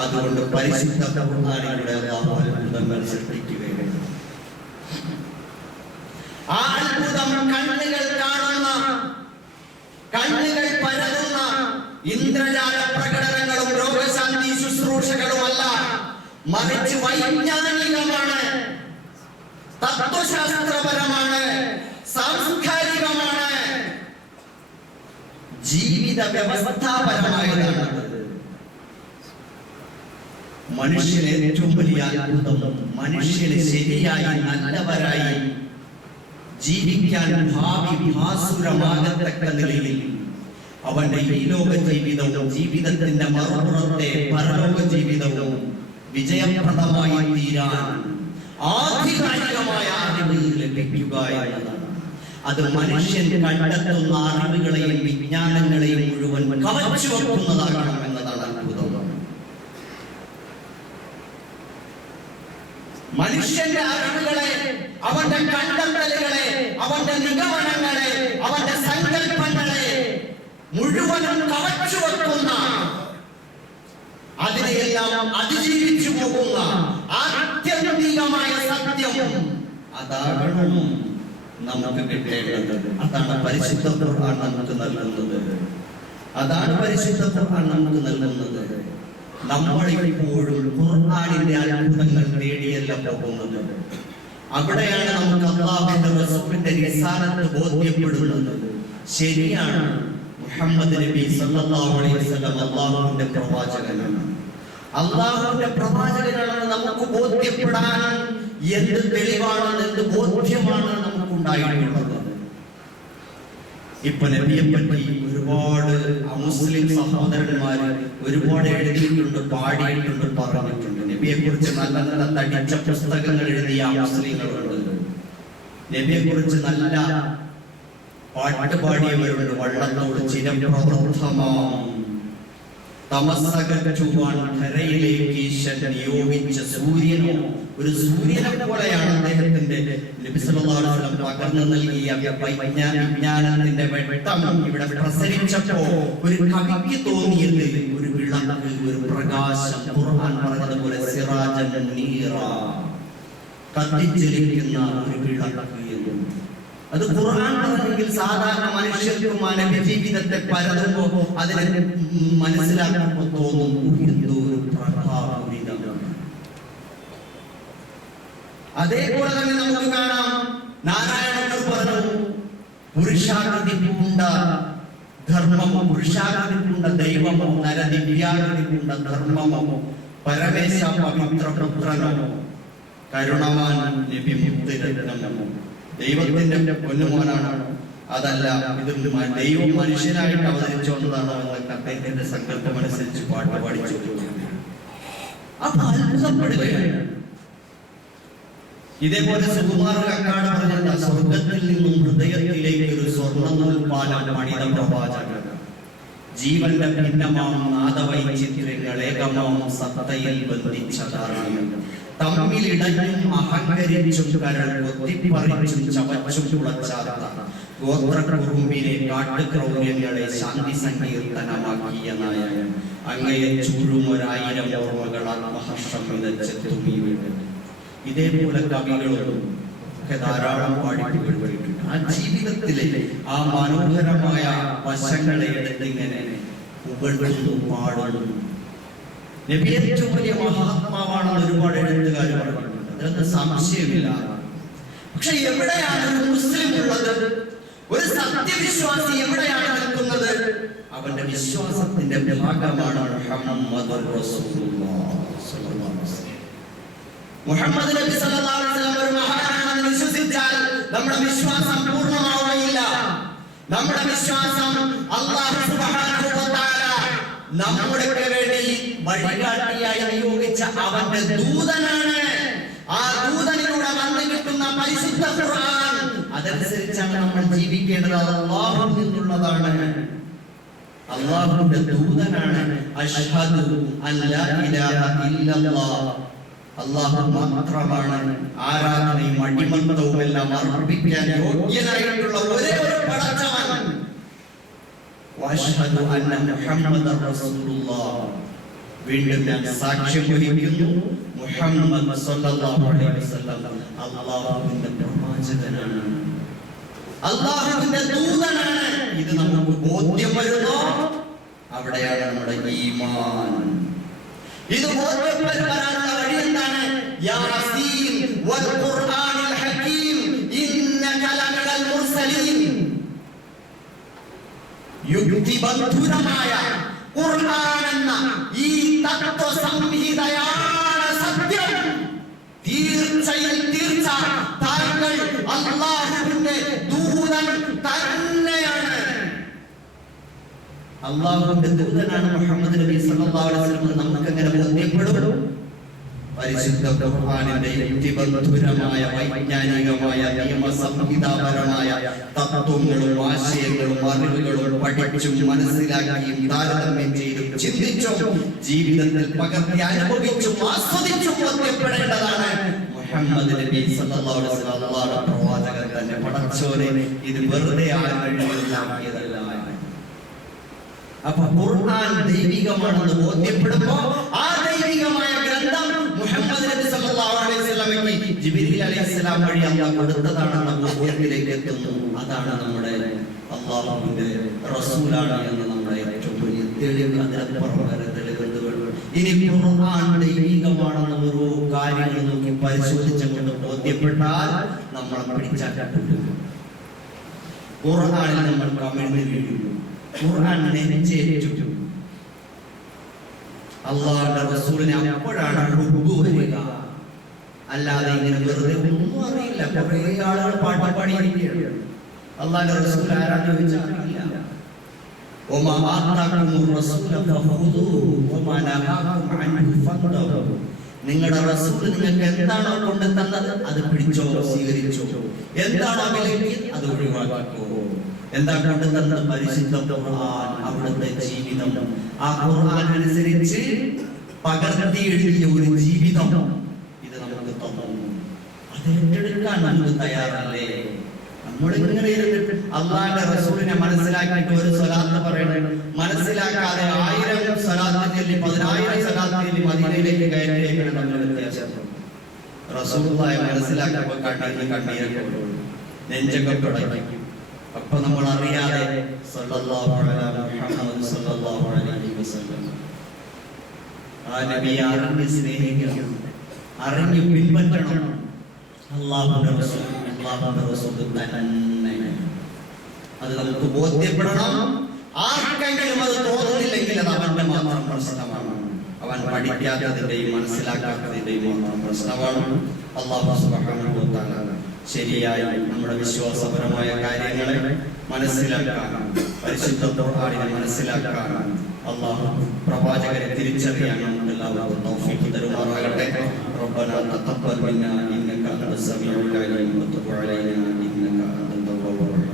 അതുകൊണ്ട് പരിശുദ്ധ ഖുർആനിലൂടെ അല്ലാഹു അത്ഭുതങ്ങൾ സൃഷ്ടിക്കുകയാണ്. ആ അത്ഭുതം കണ്ണുകൾ കാണുന്ന, കണ്ണുകൾ പരതുന്ന ഇന്ദ്രജാല പ്രകടനങ്ങളും രോഗശാന്തി ശുശ്രൂഷകളുമല്ല, മറിച്ച് വൈജ്ഞാനികമാണ്, തത്വശാസ്ത്രപരമാണ്, സാംസ്കാരികമാണ്, ജീവിത വ്യവസ്ഥാപരമായതാണ്. മനുഷ്യന് ഏറ്റവും വലിയ അത്ഭുതം മനുഷ്യന് ശരിയായി നല്ലവരായി ജീവിക്കാൻ ഭാവി ഭാസുരമാകത്തക്ക നിലയിൽ അവന്റെ ഈ ലോക ജീവിതവും ജീവിതത്തിന്റെ മറുപുറത്തെ പരലോക ജീവിതവും വിജയപ്രദമായി തീരാൻ ആധികാരികമായ അറിവ് ലഭിക്കുക എന്നതാണ്. അത് മനുഷ്യൻ കണ്ടെത്തുന്ന അറിവുകളെയും വിജ്ഞാനങ്ങളെയും മുഴുവൻ കവച്ചു വെക്കുന്നതാകണം എന്നതാണ് അത്ഭുതം. മനുഷ്യന്റെ അറിവുകളെ, അവന്റെ കണ്ടെത്തലുകളെ, അവന്റെ നിഗമനങ്ങളെ, അവന്റെ സങ്കല്പങ്ങളെ മുഴുവനും കവച്ചു വെക്കുന്ന, അതിനെയെല്ലാം അതിജീവിച്ചു പോകുന്ന ആത്യന്തികമായ സത്യം അതാകണം നമുക്ക് കിട്ടേണ്ടത്. അതാണ് പരിശുദ്ധ ഖുർആൻ നമുക്ക് നൽകുന്നത്. അതാണ് പരിശുദ്ധ ഖുർആൻ നമുക്ക് നൽകുന്നത്. നമ്മളിപ്പോഴും ഖുർആനിന്റെ അത്ഭുതങ്ങൾ തേടിയല്ല പോകുന്നത്. അവിടെയാണ് നമുക്ക് അല്ലാഹുവിന്റെ റസൂലിന്റെ റിസാലത്ത് ബോധ്യപ്പെടുന്നത്. ശരിയാണ്, മുഹമ്മദ് നബി സല്ലല്ലാഹു അലൈഹി വസല്ലം അല്ലാഹുവിന്റെ പ്രവാചകനാണ്. അല്ലാഹുവിന്റെ പ്രവാചകനാണെന്ന് നമുക്ക് ബോധ്യപ്പെടാൻ എന്ത് തെളിവാണ്, എന്ത് ബോധ്യമാണ് നമുക്കുണ്ടായിട്ടുള്ളത്. ഇപ്പൊ നബിയെ പറ്റി ഒരുപാട് മുസ്ലിം സഹോദരന്മാർ ഒരുപാട് എഴുതിയിട്ടുണ്ട്, പാടിയിട്ടുണ്ട്, പറഞ്ഞിട്ടുണ്ട്. നബിയെ കുറിച്ച് നല്ല നല്ല തടിച്ച പുസ്തകങ്ങൾ എഴുതിയ മുസ്ലിങ്ങളുണ്ട്. നബിയെ കുറിച്ച് നല്ല പാട്ട് പാടിയവരുണ്ട്. വള്ളത്തോട് ചിരപ്രവൃദ്ധമാം തമസ്സകറ്റുവാൻ ധരയിലേക്ക് ഈശ്വരൻ നിയോഗിച്ച സൂര്യനോ, ഒരു സൂര്യനെ പോലെയാണ് അദ്ദേഹത്തിന്റെ നബി സല്ലല്ലാഹു അലൈഹി വസല്ലം പകർന്നു നൽകിയ വിജ്ഞാനത്തിന്റെ വെട്ടം ഇവിടെ പ്രസരിച്ചപ്പോ ഒരു കവിക്ക് തോന്നിയത് ഒരു വിളക്ക്, ഒരു പ്രകാശം. ഖുർആൻ പറഞ്ഞതുപോലെ സിറാജൻ മുനീറ, കത്തിജ്വലിക്കുന്ന ഒരു വിളക്ക് എന്ന്. അത് ഖുർആൻ പറഞ്ഞെങ്കിൽ സാധാരണ മനുഷ്യർക്കും മാനവ ജീവിതത്തെ പരതുമ്പോ അതിനെ മനസ്സിലാക്കുമ്പോൾ തോന്നും എന്തോ ഒരു പ്രഭാപൂരിതമാണ്. അതേപോലെ തന്നെ നമുക്ക് കാണാം, നാരായണൻ പറഞ്ഞു, പുരുഷാകൃതി പൂണ്ട ധർമ്മമോ, പുരുഷാകൃതി പൂണ്ട ദൈവമോ, നരദിവ്യാകൃതി പൂണ്ട ധർമ്മമോ, പരമേശ പവിത്ര പുത്രനോ, കരുണവാൻ നബി മുത്തുരത്നമോ, ദൈവത്തിന്റെ പൊന്നുമോനാണ്. അതല്ല, ഇത് ദൈവം മനുഷ്യനായിട്ട് അവതരിച്ചുകൊണ്ടതാണോ എന്നൊക്കെ അദ്ദേഹത്തിന്റെ സങ്കല്പം അനുസരിച്ച് പാട്ട് പാടിച്ചു. അപ്പൊ അത്ഭുതപ്പെടുകയാണ്. ഇതേപോലെ സുകുമാർ കക്കാട് പറഞ്ഞ സ്വർഗത്തിൽ നിന്നും ഹൃദയത്തിലേക്ക് ഒരു സ്വർണ്ണനൂൽ പാലം പണിത പ്രവാചകൻ, ജീവന്റെ ഭിന്നമാം നാദവൈചിത്രങ്ങൾ ഏകമാം സത്തയിൽ ബന്ധിച്ചതാണ്, തമ്മിലിടഞ്ഞും അഹങ്കരിച്ചും കരൾ കൊത്തിപ്പറിച്ചും ചവച്ചും തുളച്ചാത്ത ഗോത്രകുറുമ്പിലെ കാട്ടുക്രൗര്യങ്ങളെ ശാന്തി സങ്കീർത്തനമാക്കിയ നായകൻ, അങ്ങയെ ചൂഴുമൊരായിരം ഓർമ്മകൾ ആത്മഹർഷം വിതച്ചെത്തുമീ വീട്. ഇതേപോലെ കവികളും ഒക്കെ ധാരാളം പാടിപ്പിടിട്ടുണ്ട്. ആ ജീവിതത്തിലെ ആ മനോഹരമായ വശങ്ങളെ എടുത്തിങ്ങനെ പുകഴ്ത്തുന്നു, പാടുന്നു. നബി ഏറ്റവും വലിയ മഹാത്മാവാണെന്ന് ഒരുപാട് എഴുത്തുകാർ പറഞ്ഞിട്ടുണ്ട്, അതിനൊന്നും സംശയമില്ല. പക്ഷെ എവിടെയാണ് ഒരു മുസ്ലിം ഉള്ളത്? ഒരു സത്യവിശ്വാസി എവിടെയാണ് നിൽക്കുന്നത്? അവന്റെ വിശ്വാസത്തിന്റെ ഭാഗമാണ് മുഹമ്മദുർ റസൂലുള്ളാഹി സ്വല്ലല്ലാഹു അലൈഹി വസല്ലം. മുഹമ്മദ് നബി സല്ലല്ലാഹു അലൈഹി വസല്ലം ഒരു മഹാനാണെന്ന് വിശ്വസിച്ചാൽ നമ്മുടെ വിശ്വാസം പൂർണ്ണമാവുകയില്ല. നമ്മുടെ വിശ്വാസം അല്ലാഹു സുബ്ഹാനഹു വ തആല നമ്മുടെ വേണ്ടി വഴികാട്ടിയായി നിയോഗിച്ച അവന്റെ ദൂതനാണ്. ആ ദൂതനിലൂടെ വന്നു കിട്ടുന്ന പരിശുദ്ധ ഖുർആൻ, അതനുസരിച്ചാണ് നമ്മൾ ജീവിക്കേണ്ടത്. അത് അല്ലാഹുവിൽ നിന്നുള്ളതാണ്. അല്ലാഹുവിന്റെ ദൂതനാണ്. അഷ്ഹദു അൻ ലാ ഇലാഹ ഇല്ലല്ലാഹ്, അല്ലാഹു മാത്രമാണ് ആരാധനയും അടിമത്തവും എല്ലാം അർപ്പിക്കാൻ യോഗ്യനായിട്ടുള്ള ഒരേ ഒരു പടച്ചവൻ. വഅഷ്ഹദു അന്ന മുഹമ്മദൻ റസൂലുള്ളാഹ്, വീണ്ടും ഞാൻ സാക്ഷ്യം വഹിക്കുന്നു മുഹമ്മദ് സ്വല്ലല്ലാഹു അലൈഹി വസല്ലം അല്ലാഹുവിന്റെ പ്രവാചകനാണ്, അല്ലാഹുവിന്റെ ദൂതനാണ്. ഇത് നമുക്ക് ബോധ്യം വരുന്നു, അവിടെയാണ് നമ്മുടെ ഈമാൻ. ഇത് ബോധ്യപ്പെടാനുള്ള വഴി എന്താണ്? യാസീൻ വൽ ഖുർആനിൽ ഹകീം ഇന്നക ലമിനൽ മുർസലീൻ. യുക്തിബദ്ധമായ ഖുർആൻ എന്ന ഈ തത്വ സംഹിതയാണ് സത്യം. തീർച്ചയിൽ തീർച്ച താങ്കൾ അല്ലാഹുവിന്റെ ദൂതൻ തന്നെയാണ്. അല്ലാഹുവിന്റെ ദൂതനാണ് മുഹമ്മദ് നബി സല്ലല്ലാഹു അലൈഹി വസല്ലം. നമുക്ക് എങ്ങനെ ബോധ്യപ്പെടും? പരിശുദ്ധ ഖുർആനിന്റെ യുക്തിബദ്ധമായ വൈജ്ഞാനികമായ നിയമസംഹിതാപരമായ തത്വങ്ങളും ആശയങ്ങളും അറിവുകളും പഠിച്ചും മനസ്സിലാക്കിയും താരതമ്യം ചെയ്തും ചിന്തിച്ചും ജീവിതത്തിൽ പകർത്തി അനുഭവിച്ചും ആസ്വദിച്ചും ബോധ്യപ്പെടേണ്ടതാണ് മുഹമ്മദ് നബി സല്ലല്ലാഹു അലൈഹി വസല്ലം അല്ലാഹുവിന്റെ പ്രവാചകൻ തന്നെ. പടച്ചോനെ, ഇത് വെറുതെ ആക്കിയതല്ല. അപ്പൊ ഖുർആൻ ദൈവികമാണെന്ന് ബോധ്യപ്പെടുമ്പോൾ ആ ദൈവികമായ ഗ്രന്ഥം മുഹമ്മദ് നബി സല്ലല്ലാഹു അലൈഹി വസല്ലമയ്ക്ക് ജിബ്രീൽ അലൈഹിസ്സലാം വഴി അല്ലാഹു കൊടുത്തതാണെന്ന ബോധ്യത്തിലേക്ക് എത്തുന്നു. അതാണ് നമ്മുടെ അല്ലാഹുവിന്റെ റസൂലാണ് എന്ന് നമ്മുടെ ഏറ്റവും വലിയ തെളിവ്. അതിനപ്പുറം വേറെ തെളിവുകൾ. ഇനി ഖുർആൻ ദൈവികമാണെന്ന് ഓരോ കാര്യങ്ങൾ നോക്കി പരിശോധിച്ചുകൊണ്ട് ബോധ്യപ്പെട്ടാൽ നമ്മൾ പിടിച്ചാൽ കിട്ടും. ഖുർആനിൽ നമ്മൾ കമിഴ്ന്നു വീഴും. ഖുർആൻ നെഞ്ചേറ്റു. അല്ലാഹുവിന്റെ റസൂലിനെ അപ്പോഴാണ് ഹുബ്ബ് വരിക. അല്ലാതെ ഇങ്ങനെ വെറുതെ ഒന്നും അറിയില്ല. കുറേ ആളുകൾ പാട്ട് പാടിയിരിക്കുകയാണ്. അല്ലാഹുവിന്റെ റസൂൽ ആരാന്ന് ചോദിച്ചാൽ അറിയില്ല. വമാ ആതാകുമുർ റസൂല ഫഖുദൂഹു വമാ നഹാകും അൻഹു ഫഖദൂ. നിങ്ങളുടെ റസൂൽ നിങ്ങൾക്ക് എന്താണോ കൊണ്ട് തന്നത് അത് പിടിച്ചോ, സ്വീകരിച്ചോ. എന്താണോ വിലക്കിയത് അത് ഒഴിവാക്കിക്കോ. എന്താണ് കൊണ്ടുതന്നത്? പരിശുദ്ധ ഖുർആൻ, അവിടുത്തെ ജീവിതം. ആ ഖുർആൻ അനുസരിച്ച് പകർത്തി എഴുതിയ ഒരു ജീവിതം ഇത് നമുക്ക് തന്നു. അത് ഏറ്റെടുക്കാൻ നമുക്ക് തയ്യാറല്ലേ? നമ്മൾ ഇങ്ങനെ ഇരുന്നിട്ട് അല്ലാഹുവിന്റെ റസൂലിനെ മനസ്സിലാക്കിയിട്ട് ഒരു സ്വലാത്ത് പറയണം, മനസ്സിലാക്കാതെ 1000 സ്വലാത്ത് ചൊല്ലി 10000 സ്വലാത്ത് ചൊല്ലി മദീനയിലേക്ക് കയറിയേക്കണം. നമ്മൾ വ്യത്യാസം. റസൂലുള്ളാഹിയെ മനസ്സിലാക്കുമ്പോൾ കണ്ണീരൊക്കെ നെഞ്ചൊക്കെ തുടങ്ങി. അപ്പൊ നമ്മൾ അറിയാതെ സല്ലല്ലാഹു അലൈഹി മുഹമ്മദ് സല്ലല്ലാഹു അലൈഹി വസല്ലം ആ നബിയെ അറിഞ്ഞ് സ്നേഹിക്കണം, അറിഞ്ഞ് പിൻപറ്റണം. അല്ലാഹുവിന്റെ റസൂൽ തന്നെ. അത് നമുക്ക് ബോധ്യപ്പെടണം. ആർക്കെങ്കിലും അത് തോന്നുന്നില്ലെങ്കിൽ അത് അവന്റെ മാത്രം പ്രശ്നമാണ്. അവൻ പഠിക്കാത്തതിന്റെയും മനസ്സിലാക്കാത്തതിന്റെയും മാത്രം പ്രശ്നമാണ്. അല്ലാഹു സുബ്ഹാനഹു വ തആല ശരിയായി നമ്മുടെ വിശ്വാസപരമായ കാര്യങ്ങളെ മനസ്സിലാക്കാൻ, പരിശുദ്ധ ഖുർആനിനെ മനസ്സിലാക്കാൻ, അല്ലാഹു പ്രവാചകരെ തിരിച്ചറിയാൻ നമുക്ക് എല്ലാവർക്കും തൗഫീഖ് തരുമാറാകട്ടെ. റബ്ബനാ തഖബ്ബൽ മിന്നാ ഇന്നക അൻത സമീഉൽ അലീം വതുബ് അലൈനാ ഇന്നക അൻത തവ്വാബുർ റഹീം.